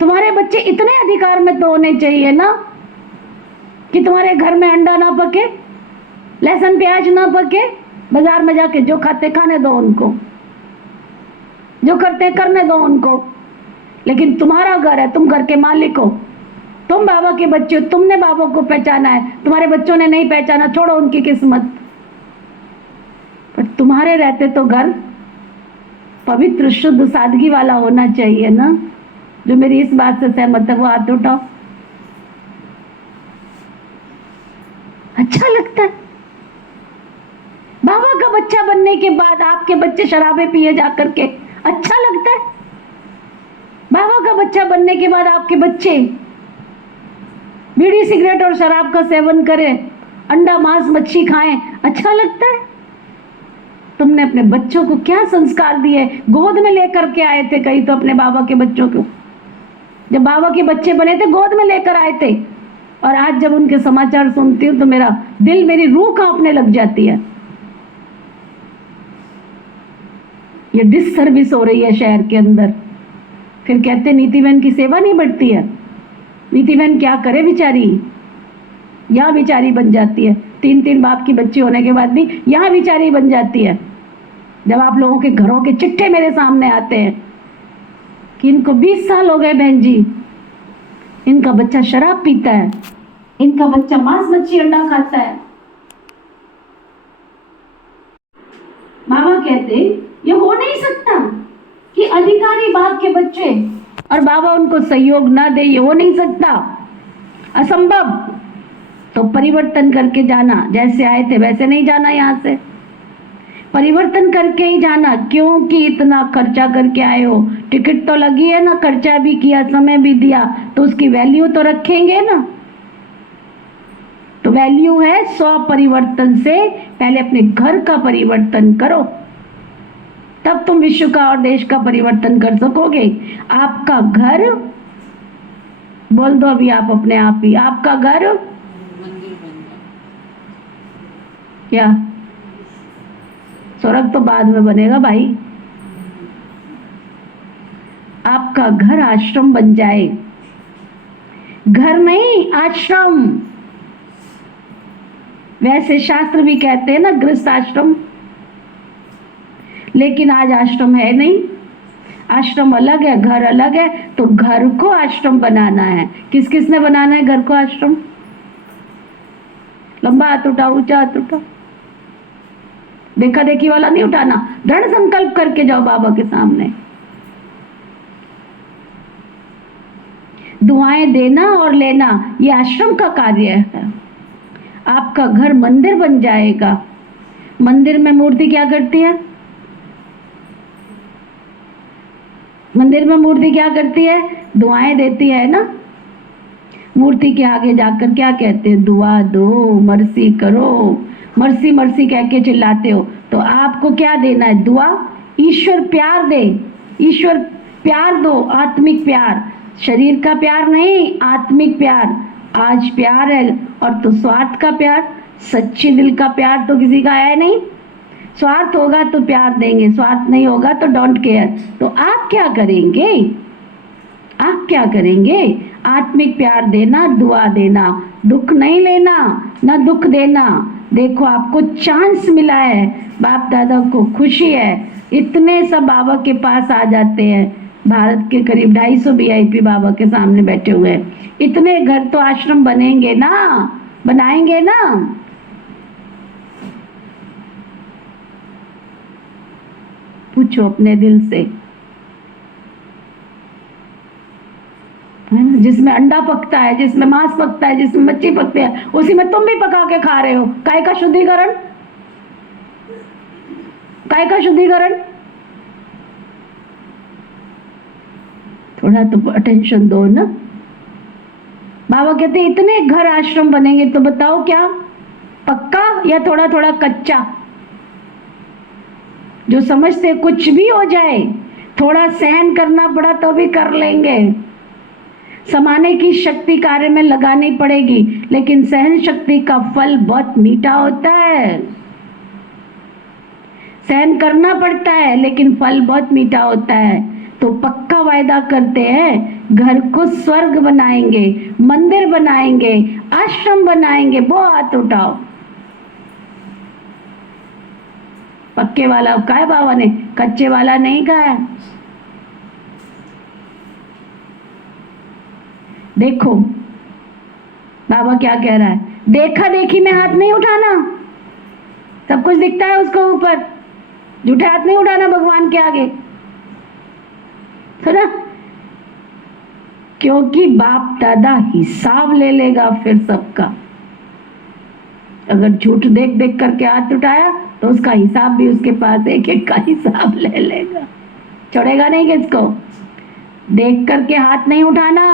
तुम्हारे बच्चे इतने अधिकार में तो होने चाहिए ना कि तुम्हारे घर में अंडा ना पके, लहसुन प्याज ना पके, बाजार में जाके जो खाते खाने दो उनको, जो करते करने दो उनको। लेकिन तुम्हारा घर है, तुम घर के मालिक हो, तुम बाबा के बच्चे हो, तुमने बाबा को पहचाना है, तुम्हारे बच्चों ने नहीं पहचाना, छोड़ो उनकी किस्मत। पर तुम्हारे रहते तो घर पवित्र शुद्ध सादगी वाला होना चाहिए ना। जो मेरी इस बात से सहमत है वो हाथ उठाओ। अच्छा लगता है बाबा का बच्चा बनने के बाद आपके बच्चे शराबे पिए जाकर के, अच्छा लगता है? बाबा का बच्चा बनने के बाद आपके बच्चे बीड़ी सिगरेट और शराब का सेवन करें, अंडा मांस मच्छी खाएं, अच्छा लगता है? तुमने अपने बच्चों को क्या संस्कार दिए? गोद में लेकर के आए थे कहीं तो अपने बाबा के बच्चों को, जब बाबा के बच्चे बने थे गोद में लेकर आए थे, और आज जब उनके समाचार सुनती हूँ तो मेरा दिल, मेरी रूह कांपने लग जाती है। ये डिससर्विस हो रही है शहर के अंदर। फिर कहते नीति बहन की सेवा नहीं बढ़ती है। नीति बहन क्या करे बेचारी, यहाँ बेचारी बन जाती है, 3-3 बाप की बच्ची होने के बाद भी यहाँ बेचारी बन जाती है। जब आप लोगों के घरों के चिट्ठे मेरे सामने आते हैं कि इनको 20 साल हो गए बहन जी, इनका बच्चा शराब पीता है, इनका बच्चा मांस मच्छी अंडा खाता है। बाबा कहते ये हो नहीं सकता कि अधिकारी बाप के बच्चे और बाबा उनको सहयोग ना दे, ये हो नहीं सकता, असंभव। तो परिवर्तन करके जाना, जैसे आए थे वैसे नहीं जाना, यहाँ से परिवर्तन करके ही जाना। क्योंकि इतना खर्चा करके आए हो, टिकट तो लगी है ना, खर्चा भी किया, समय भी दिया, तो उसकी वैल्यू तो रखेंगे ना। तो वैल्यू है स्व परिवर्तन से पहले अपने घर का परिवर्तन करो, तब तुम विश्व का और देश का परिवर्तन कर सकोगे। आपका घर, बोल दो अभी आप अपने आप ही, आपका घर मंदिर बन जाए। क्या? स्वर्ग तो बाद में बनेगा भाई। आपका घर आश्रम बन जाए, घर नहीं, आश्रम। वैसे शास्त्र भी कहते हैं ना गृहस्थ आश्रम, लेकिन आज आश्रम है नहीं। आश्रम अलग है, घर अलग है। तो घर को आश्रम बनाना है। किस किस ने बनाना है घर को आश्रम? लंबा हाथ उठाओ, ऊंचा हाथ उठाओ। देखा देखी वाला नहीं उठाना, दृढ़ संकल्प करके जाओ बाबा के सामने। दुआएं देना और लेना ये आश्रम का कार्य है। आपका घर मंदिर बन जाएगा। मंदिर में मूर्ति क्या करती है? मंदिर में मूर्ति क्या करती है? दुआएं देती है ना। मूर्ति के आगे जाकर क्या कहते हैं? दुआ दो, मर्सी करो। मर्सी मर्सी कह के चिल्लाते हो, तो आपको क्या देना है? दुआ। ईश्वर प्यार दे, ईश्वर प्यार दो, आत्मिक प्यार, शरीर का प्यार नहीं, आत्मिक प्यार। आज प्यार है और तो स्वार्थ का प्यार, सच्चे दिल का प्यार तो किसी का है नहीं। स्वार्थ होगा तो प्यार देंगे, स्वार्थ नहीं होगा तो डोंट केयर। तो आप क्या करेंगे? आप क्या करेंगे? आत्मिक प्यार देना, दुआ देना, दुख नहीं लेना, ना दुख देना। देखो आपको चांस मिला है, बाप दादा को खुशी है, इतने सब बाबा के पास आ जाते हैं। भारत के करीब 250 VIP बाबा के सामने बैठे हुए हैं। इतने घर तो आश्रम बनेंगे ना, बनाएंगे ना। पूछो अपने दिल से, है ना? जिसमें अंडा पकता है, जिसमें मांस पकता है, जिसमें मच्छी पकती है, उसी में तुम भी पका के खा रहे हो। काय का शुद्धिकरण? काय का शुद्धिकरण? थोड़ा तो अटेंशन दो ना। बाबा कहते इतने घर आश्रम बनेंगे, तो बताओ क्या पक्का या थोड़ा थोड़ा कच्चा? जो समझते कुछ भी हो जाए, थोड़ा सहन करना पड़ा तो भी कर लेंगे। समाने की शक्ति कार्य में लगानी पड़ेगी, लेकिन सहन शक्ति का फल बहुत मीठा होता है। सहन करना पड़ता है लेकिन फल बहुत मीठा होता है। तो पक्का वायदा करते हैं, घर को स्वर्ग बनाएंगे, मंदिर बनाएंगे, आश्रम बनाएंगे। वो हाथ उठाओ। पक्के वाला कहा है बाबा ने, कच्चे वाला नहीं कहा है। देखो बाबा क्या कह रहा है, देखा देखी में हाथ नहीं उठाना। सब कुछ दिखता है उसको ऊपर, झूठे हाथ नहीं उठाना भगवान के आगे, सुना? क्योंकि बाप दादा हिसाब ले लेगा फिर सबका। अगर झूठ देख देख करके हाथ उठाया तो उसका हिसाब भी उसके पास एक एक का हिसाब ले लेगा, छोड़ेगा नहीं किसको। देख करके हाथ नहीं उठाना,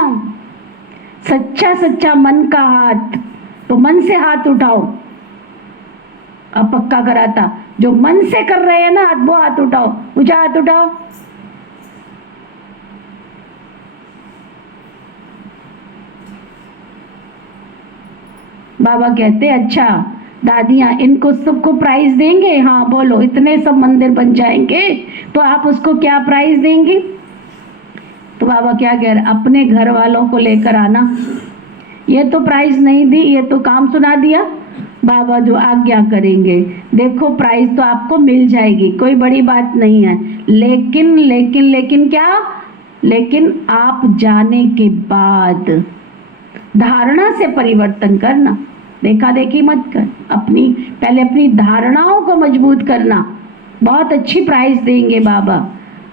सच्चा सच्चा मन का हाथ। तो मन से हाथ उठाओ। अब पक्का कराता, जो मन से कर रहे हैं ना वो हाथ उठाओ, ऊंचा हाथ उठाओ। बाबा कहते अच्छा दादियाँ इनको सबको प्राइज देंगे? हाँ बोलो, इतने सब मंदिर बन जाएंगे तो आप उसको क्या प्राइज देंगे? तो बाबा क्या कह रहे, अपने घर वालों को लेकर आना। ये तो प्राइज नहीं दी, ये तो काम सुना दिया। बाबा जो आज्ञा करेंगे, देखो प्राइज तो आपको मिल जाएगी, कोई बड़ी बात नहीं है। लेकिन लेकिन लेकिन क्या? लेकिन आप जाने के बाद धारणा से परिवर्तन करना, देखा देखी मत कर। पहले अपनी धारणाओं को मजबूत करना। बहुत अच्छी प्राइज देंगे बाबा।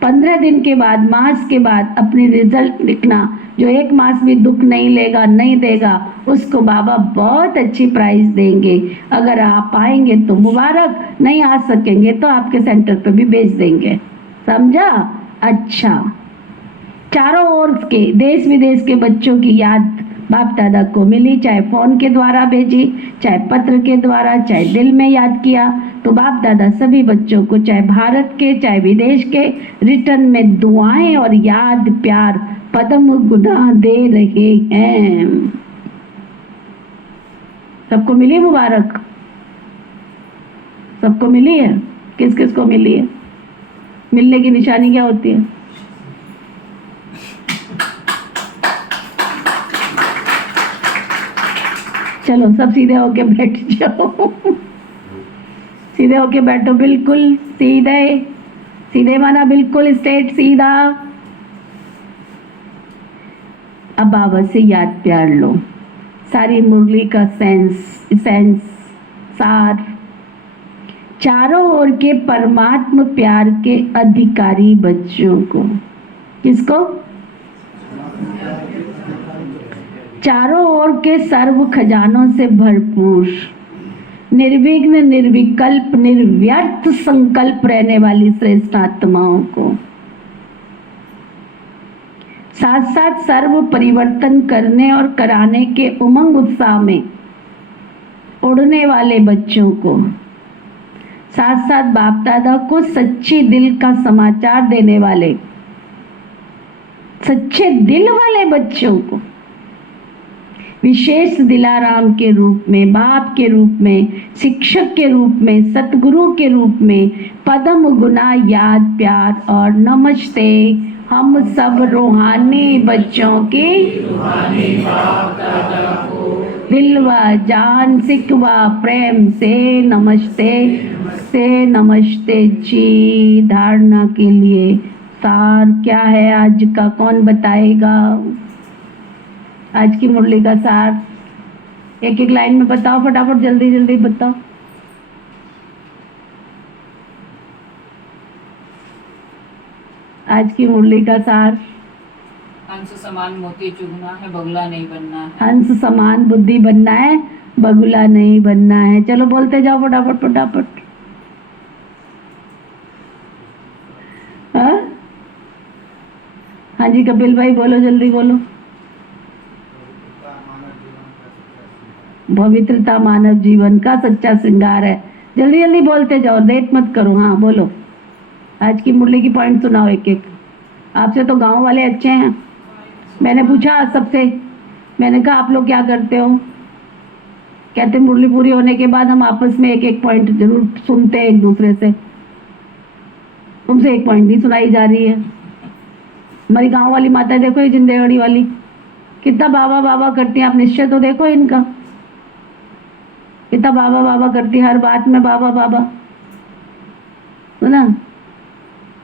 15 दिन के बाद, मास के बाद अपनी रिजल्ट लिखना। जो 1 मास भी दुख नहीं लेगा, नहीं देगा, उसको बाबा बहुत अच्छी प्राइज देंगे। अगर आप आएंगे तो मुबारक, नहीं आ सकेंगे तो आपके सेंटर पे भी भेज देंगे। समझा? अच्छा, चारों ओर के देश विदेश के बच्चों की याद बाप दादा को मिली, चाहे फोन के द्वारा भेजी, चाहे पत्र के द्वारा, चाहे दिल में याद किया। तो बाप दादा सभी बच्चों को, चाहे भारत के चाहे विदेश के, रिटर्न में दुआएं और याद प्यार पद्म गुना दे रहे हैं। सबको मिली मुबारक? सबको मिली है? किस किस को मिली है? मिलने की निशानी क्या होती है? चलो सब सीधे होके बैठ जाओ। सीधे होके बैठो, बिल्कुल सीधे। सीधे माना बिल्कुल स्ट्रेट, सीधा। अब बाबा से याद प्यार लो, सारी मुरली का सेंस सार। चारों ओर के परमात्म प्यार के अधिकारी बच्चों को, किसको? चारों ओर के सर्व खजानों से भरपूर, निर्विघ्न, निर्विकल्प, निर्व्यर्थ संकल्प रहने वाली श्रेष्ठ आत्माओं को, साथ साथ सर्व परिवर्तन करने और कराने के उमंग उत्साह में उड़ने वाले बच्चों को, साथ साथ बाप दादा को सच्ची दिल का समाचार देने वाले सच्चे दिल वाले बच्चों को, विशेष दिलाराम के रूप में, बाप के रूप में, शिक्षक के रूप में, सतगुरु के रूप में पदम गुना याद प्यार और नमस्ते हम सब रूहानी बच्चों की दिलवा जान सिकवा प्रेम से नमस्ते जी। धारणा के लिए सार क्या है आज का, कौन बताएगा? आज की मुरली का सार एक एक लाइन में बताओ, फटाफट जल्दी जल्दी बताओ। आज की मुरली का सार, हंस समान मोती चुगना है, बगुला नहीं बनना है। हंस समान बुद्धि बनना है, बगुला नहीं बनना है। चलो बोलते जाओ फटाफट फटाफट। हाँ जी कपिल भाई बोलो, जल्दी बोलो। पवित्रता मानव जीवन का सच्चा श्रृंगार है। जल्दी जल्दी बोलते जाओ, लेट मत करो। हाँ बोलो, आज की मुरली की पॉइंट सुनाओ एक एक। आपसे तो गांव वाले अच्छे हैं। मैंने पूछा आज सबसे, मैंने कहा आप लोग क्या करते हो? कहते मुरली पूरी होने के बाद हम आपस में एक एक पॉइंट जरूर सुनते हैं एक दूसरे से। तुमसे एक पॉइंट नहीं सुनाई जा रही है। हमारी गांव वाली माता देखो, ये जिंदेगढ़ी वाली कितना बाबा बाबा करती हैं। आप निश्चय तो देखो इनका, कितना बाबा बाबा करती, हर बात में बाबा बाबा, सुना?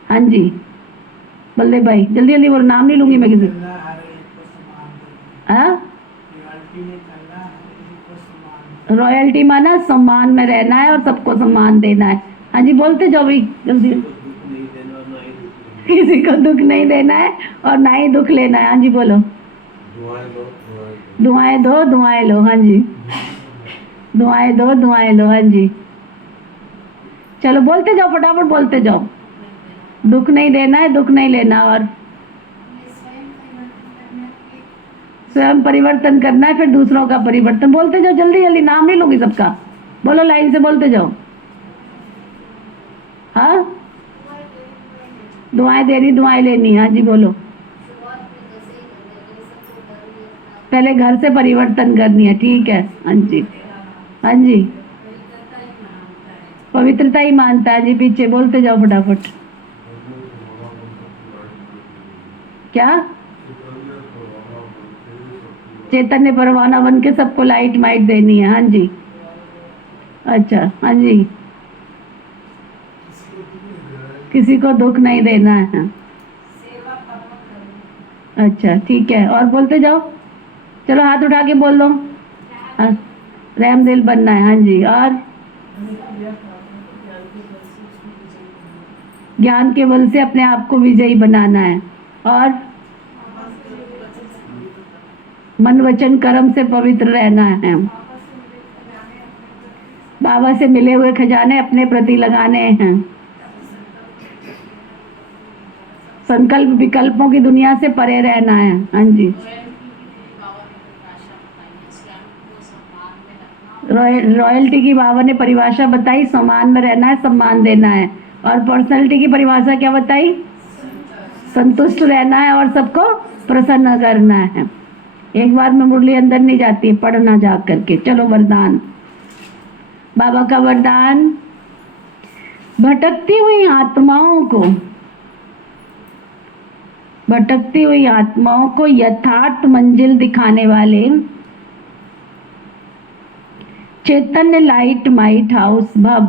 हाँ जी बल्देव भाई जल्दी जल्दी बोलो, नाम नहीं लूंगी मैं किसी। हाँ रॉयल्टी माना सम्मान में रहना है और सबको सम्मान देना है। हाँ जी बोलते जाओ भाई जल्दी। किसी को दुख नहीं देना है और ना ही दुख लेना है। हाँ जी बोलो। दुआएं दो दुआएं लो। हाँ जी दुआएं दो दुआएं लो। हाँ जी चलो बोलते जाओ, फटाफट बोलते जाओ। दुख नहीं देना है, दुख नहीं लेना, और स्वयं परिवर्तन करना है, फिर दूसरों का परिवर्तन। बोलते जाओ जल्दी जल्दी, नाम नहीं लूंगी सबका। बोलो लाइन से बोलते जाओ। हाँ दुआएं देनी, दुआएं लेनी। हाँ जी बोलो। पहले घर से परिवर्तन करनी है, ठीक है। हाँ जी हाँ जी पवित्रता ही मानता है जी। पीछे बोलते जाओ फटाफट। क्या? चैतन्य परवाना बन के सबको लाइट माइट देनी है। हाँ जी अच्छा। हाँ जी किसी को दुख नहीं देना है। अच्छा ठीक है, और बोलते जाओ। चलो हाथ उठा के बोल लो। रहम दिल बनना है। हाँ जी, और ज्ञान के बल से अपने आप को विजयी बनाना है, और मन वचन कर्म से पवित्र रहना है। बाबा से मिले हुए खजाने अपने प्रति लगाने हैं। संकल्प विकल्पों की दुनिया से परे रहना है। हाँ जी रॉयल्टी की बाबा ने परिभाषा बताई, सम्मान में रहना है, सम्मान देना है। और पर्सनैलिटी की परिभाषा क्या बताई? संतुष्ट रहना है और सबको प्रसन्न करना है। एक बार में मुरली अंदर नहीं जाती है, पढ़ना जा करके। चलो वरदान, बाबा का वरदान। भटकती हुई आत्माओं को यथार्थ मंजिल दिखाने वाले चैतन्य लाइट माइट हाउस भव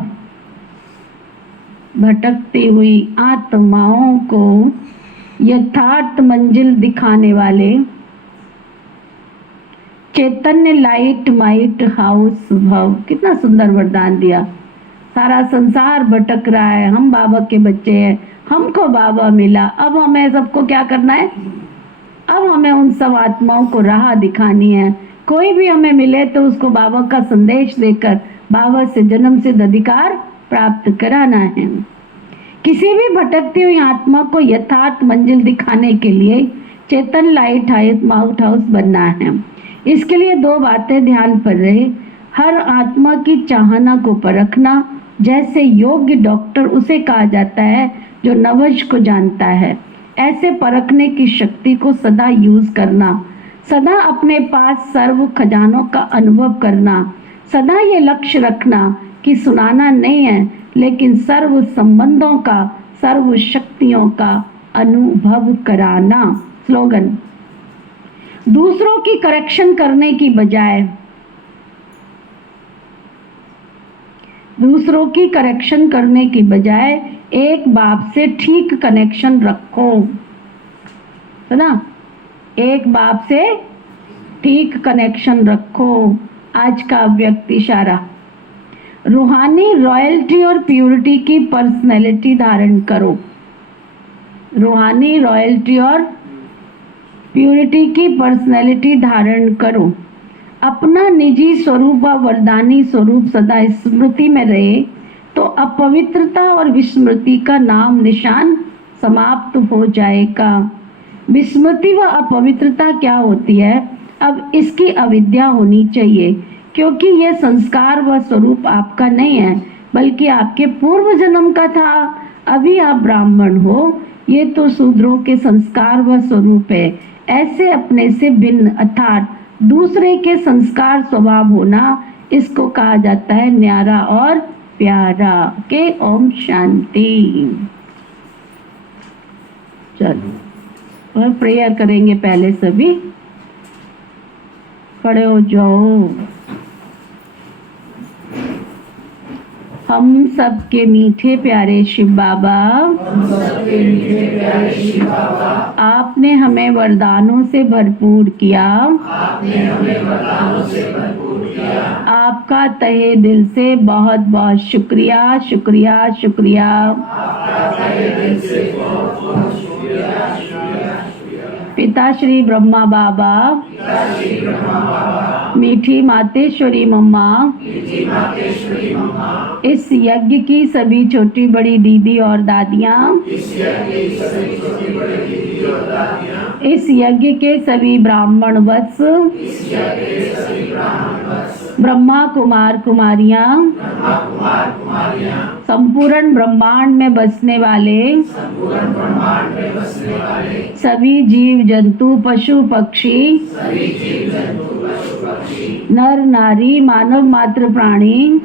भटकती हुई आत्माओं को यथार्थ मंजिल दिखाने वाले चैतन्य लाइट माइट हाउस भव। कितना सुंदर वरदान दिया। सारा संसार भटक रहा है, हम बाबा के बच्चे हैं, हमको बाबा मिला, अब हमें सबको क्या करना है? अब हमें उन सब आत्माओं को राह दिखानी है। कोई भी हमें मिले तो उसको बाबा का संदेश देकर बाबा से जन्म सिद्ध अधिकार प्राप्त कराना है। किसी भी भटकती हुई आत्मा को यथार्थ मंजिल दिखाने के लिए चेतन लाइट हाउस बनना है। इसके लिए 2 बातें ध्यान पर रहे। हर आत्मा की चाहना को परखना, जैसे योग्य डॉक्टर उसे कहा जाता है जो नवज को जानता है। ऐसे परखने की शक्ति को सदा यूज करना, सदा अपने पास सर्व खजानों का अनुभव करना, सदा ये लक्ष्य रखना कि सुनाना नहीं है लेकिन सर्व संबंधों का, सर्व शक्तियों का अनुभव कराना। स्लोगन। दूसरों की करेक्शन करने की बजाय एक बाप से ठीक कनेक्शन रखो, है ना? एक बाप से ठीक कनेक्शन रखो। आज का व्यक्ति इशारा। रूहानी रॉयल्टी और प्यूरिटी की पर्सनैलिटी धारण करो। रूहानी रॉयल्टी और प्यूरिटी की पर्सनैलिटी धारण करो। अपना निजी स्वरूप व वरदानी स्वरूप सदा स्मृति में रहे तो अपवित्रता और विस्मृति का नाम निशान समाप्त हो जाएगा। विस्मृति व अपवित्रता क्या होती है? अब इसकी अविद्या होनी चाहिए, क्योंकि यह संस्कार व स्वरूप आपका नहीं है बल्कि आपके पूर्व जन्म का था। अभी आप ब्राह्मण हो, ये तो शूद्रों के संस्कार व स्वरूप है। ऐसे अपने से भिन्न अर्थात दूसरे के संस्कार स्वभाव होना, इसको कहा जाता है न्यारा और प्यारा। के ओम शांति। चलो और प्रेयर करेंगे। पहले सभी खड़े हो जाओ। हम सबके मीठे प्यारे शिव बाबा, आपने हमें वरदानों से भरपूर किया। आपका तहे दिल से बहुत बहुत शुक्रिया, शुक्रिया, शुक्रिया। पिता श्री ब्रह्मा बाबा, मीठी मातेश्वरी मम्मा, इस यज्ञ की सभी छोटी बड़ी दीदी और दादियाँ, इस यज्ञ के सभी ब्राह्मण वत्स, ब्रह्मा कुमार कुमारियाँ, संपूर्ण ब्रह्मांड में बसने वाले सभी जीव जंतु पशु पक्षी, नर नारी मानव मात्र प्राणी,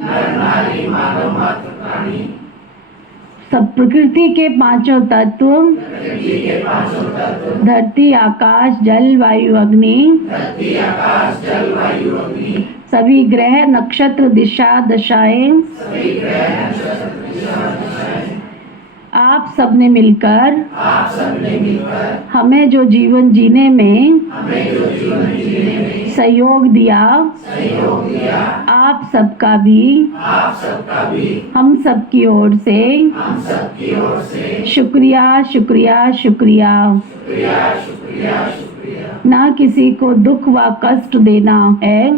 सब प्रकृति के 5 तत्व, धरती आकाश जल वायु अग्नि, सभी ग्रह नक्षत्र दिशा दशाएं, आप सबने मिलकर हमें जो जीवन जीने में सहयोग दिया, आप सबका भी हम सबकी ओर से शुक्रिया, शुक्रिया, शुक्रिया। ना किसी को दुख व कष्ट देना है,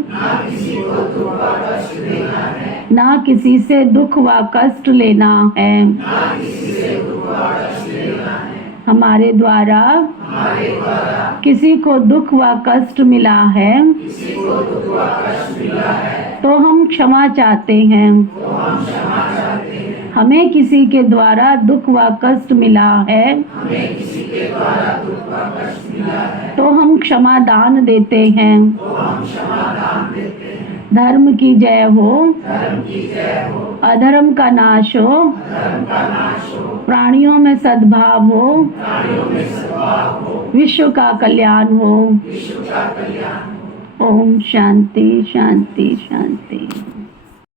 ना किसी से दुख व कष्ट लेना है। हमारे द्वारा किसी को दुख व कष्ट मिला है तो हम क्षमा चाहते हैं। हमें किसी के द्वारा दुख व कष्ट मिला है तो हम क्षमा दान देते हैं। धर्म की जय हो, अधर्म का नाश हो, प्राणियों में सद्भाव हो, विश्व का कल्याण हो। ओम शांति शांति शांति।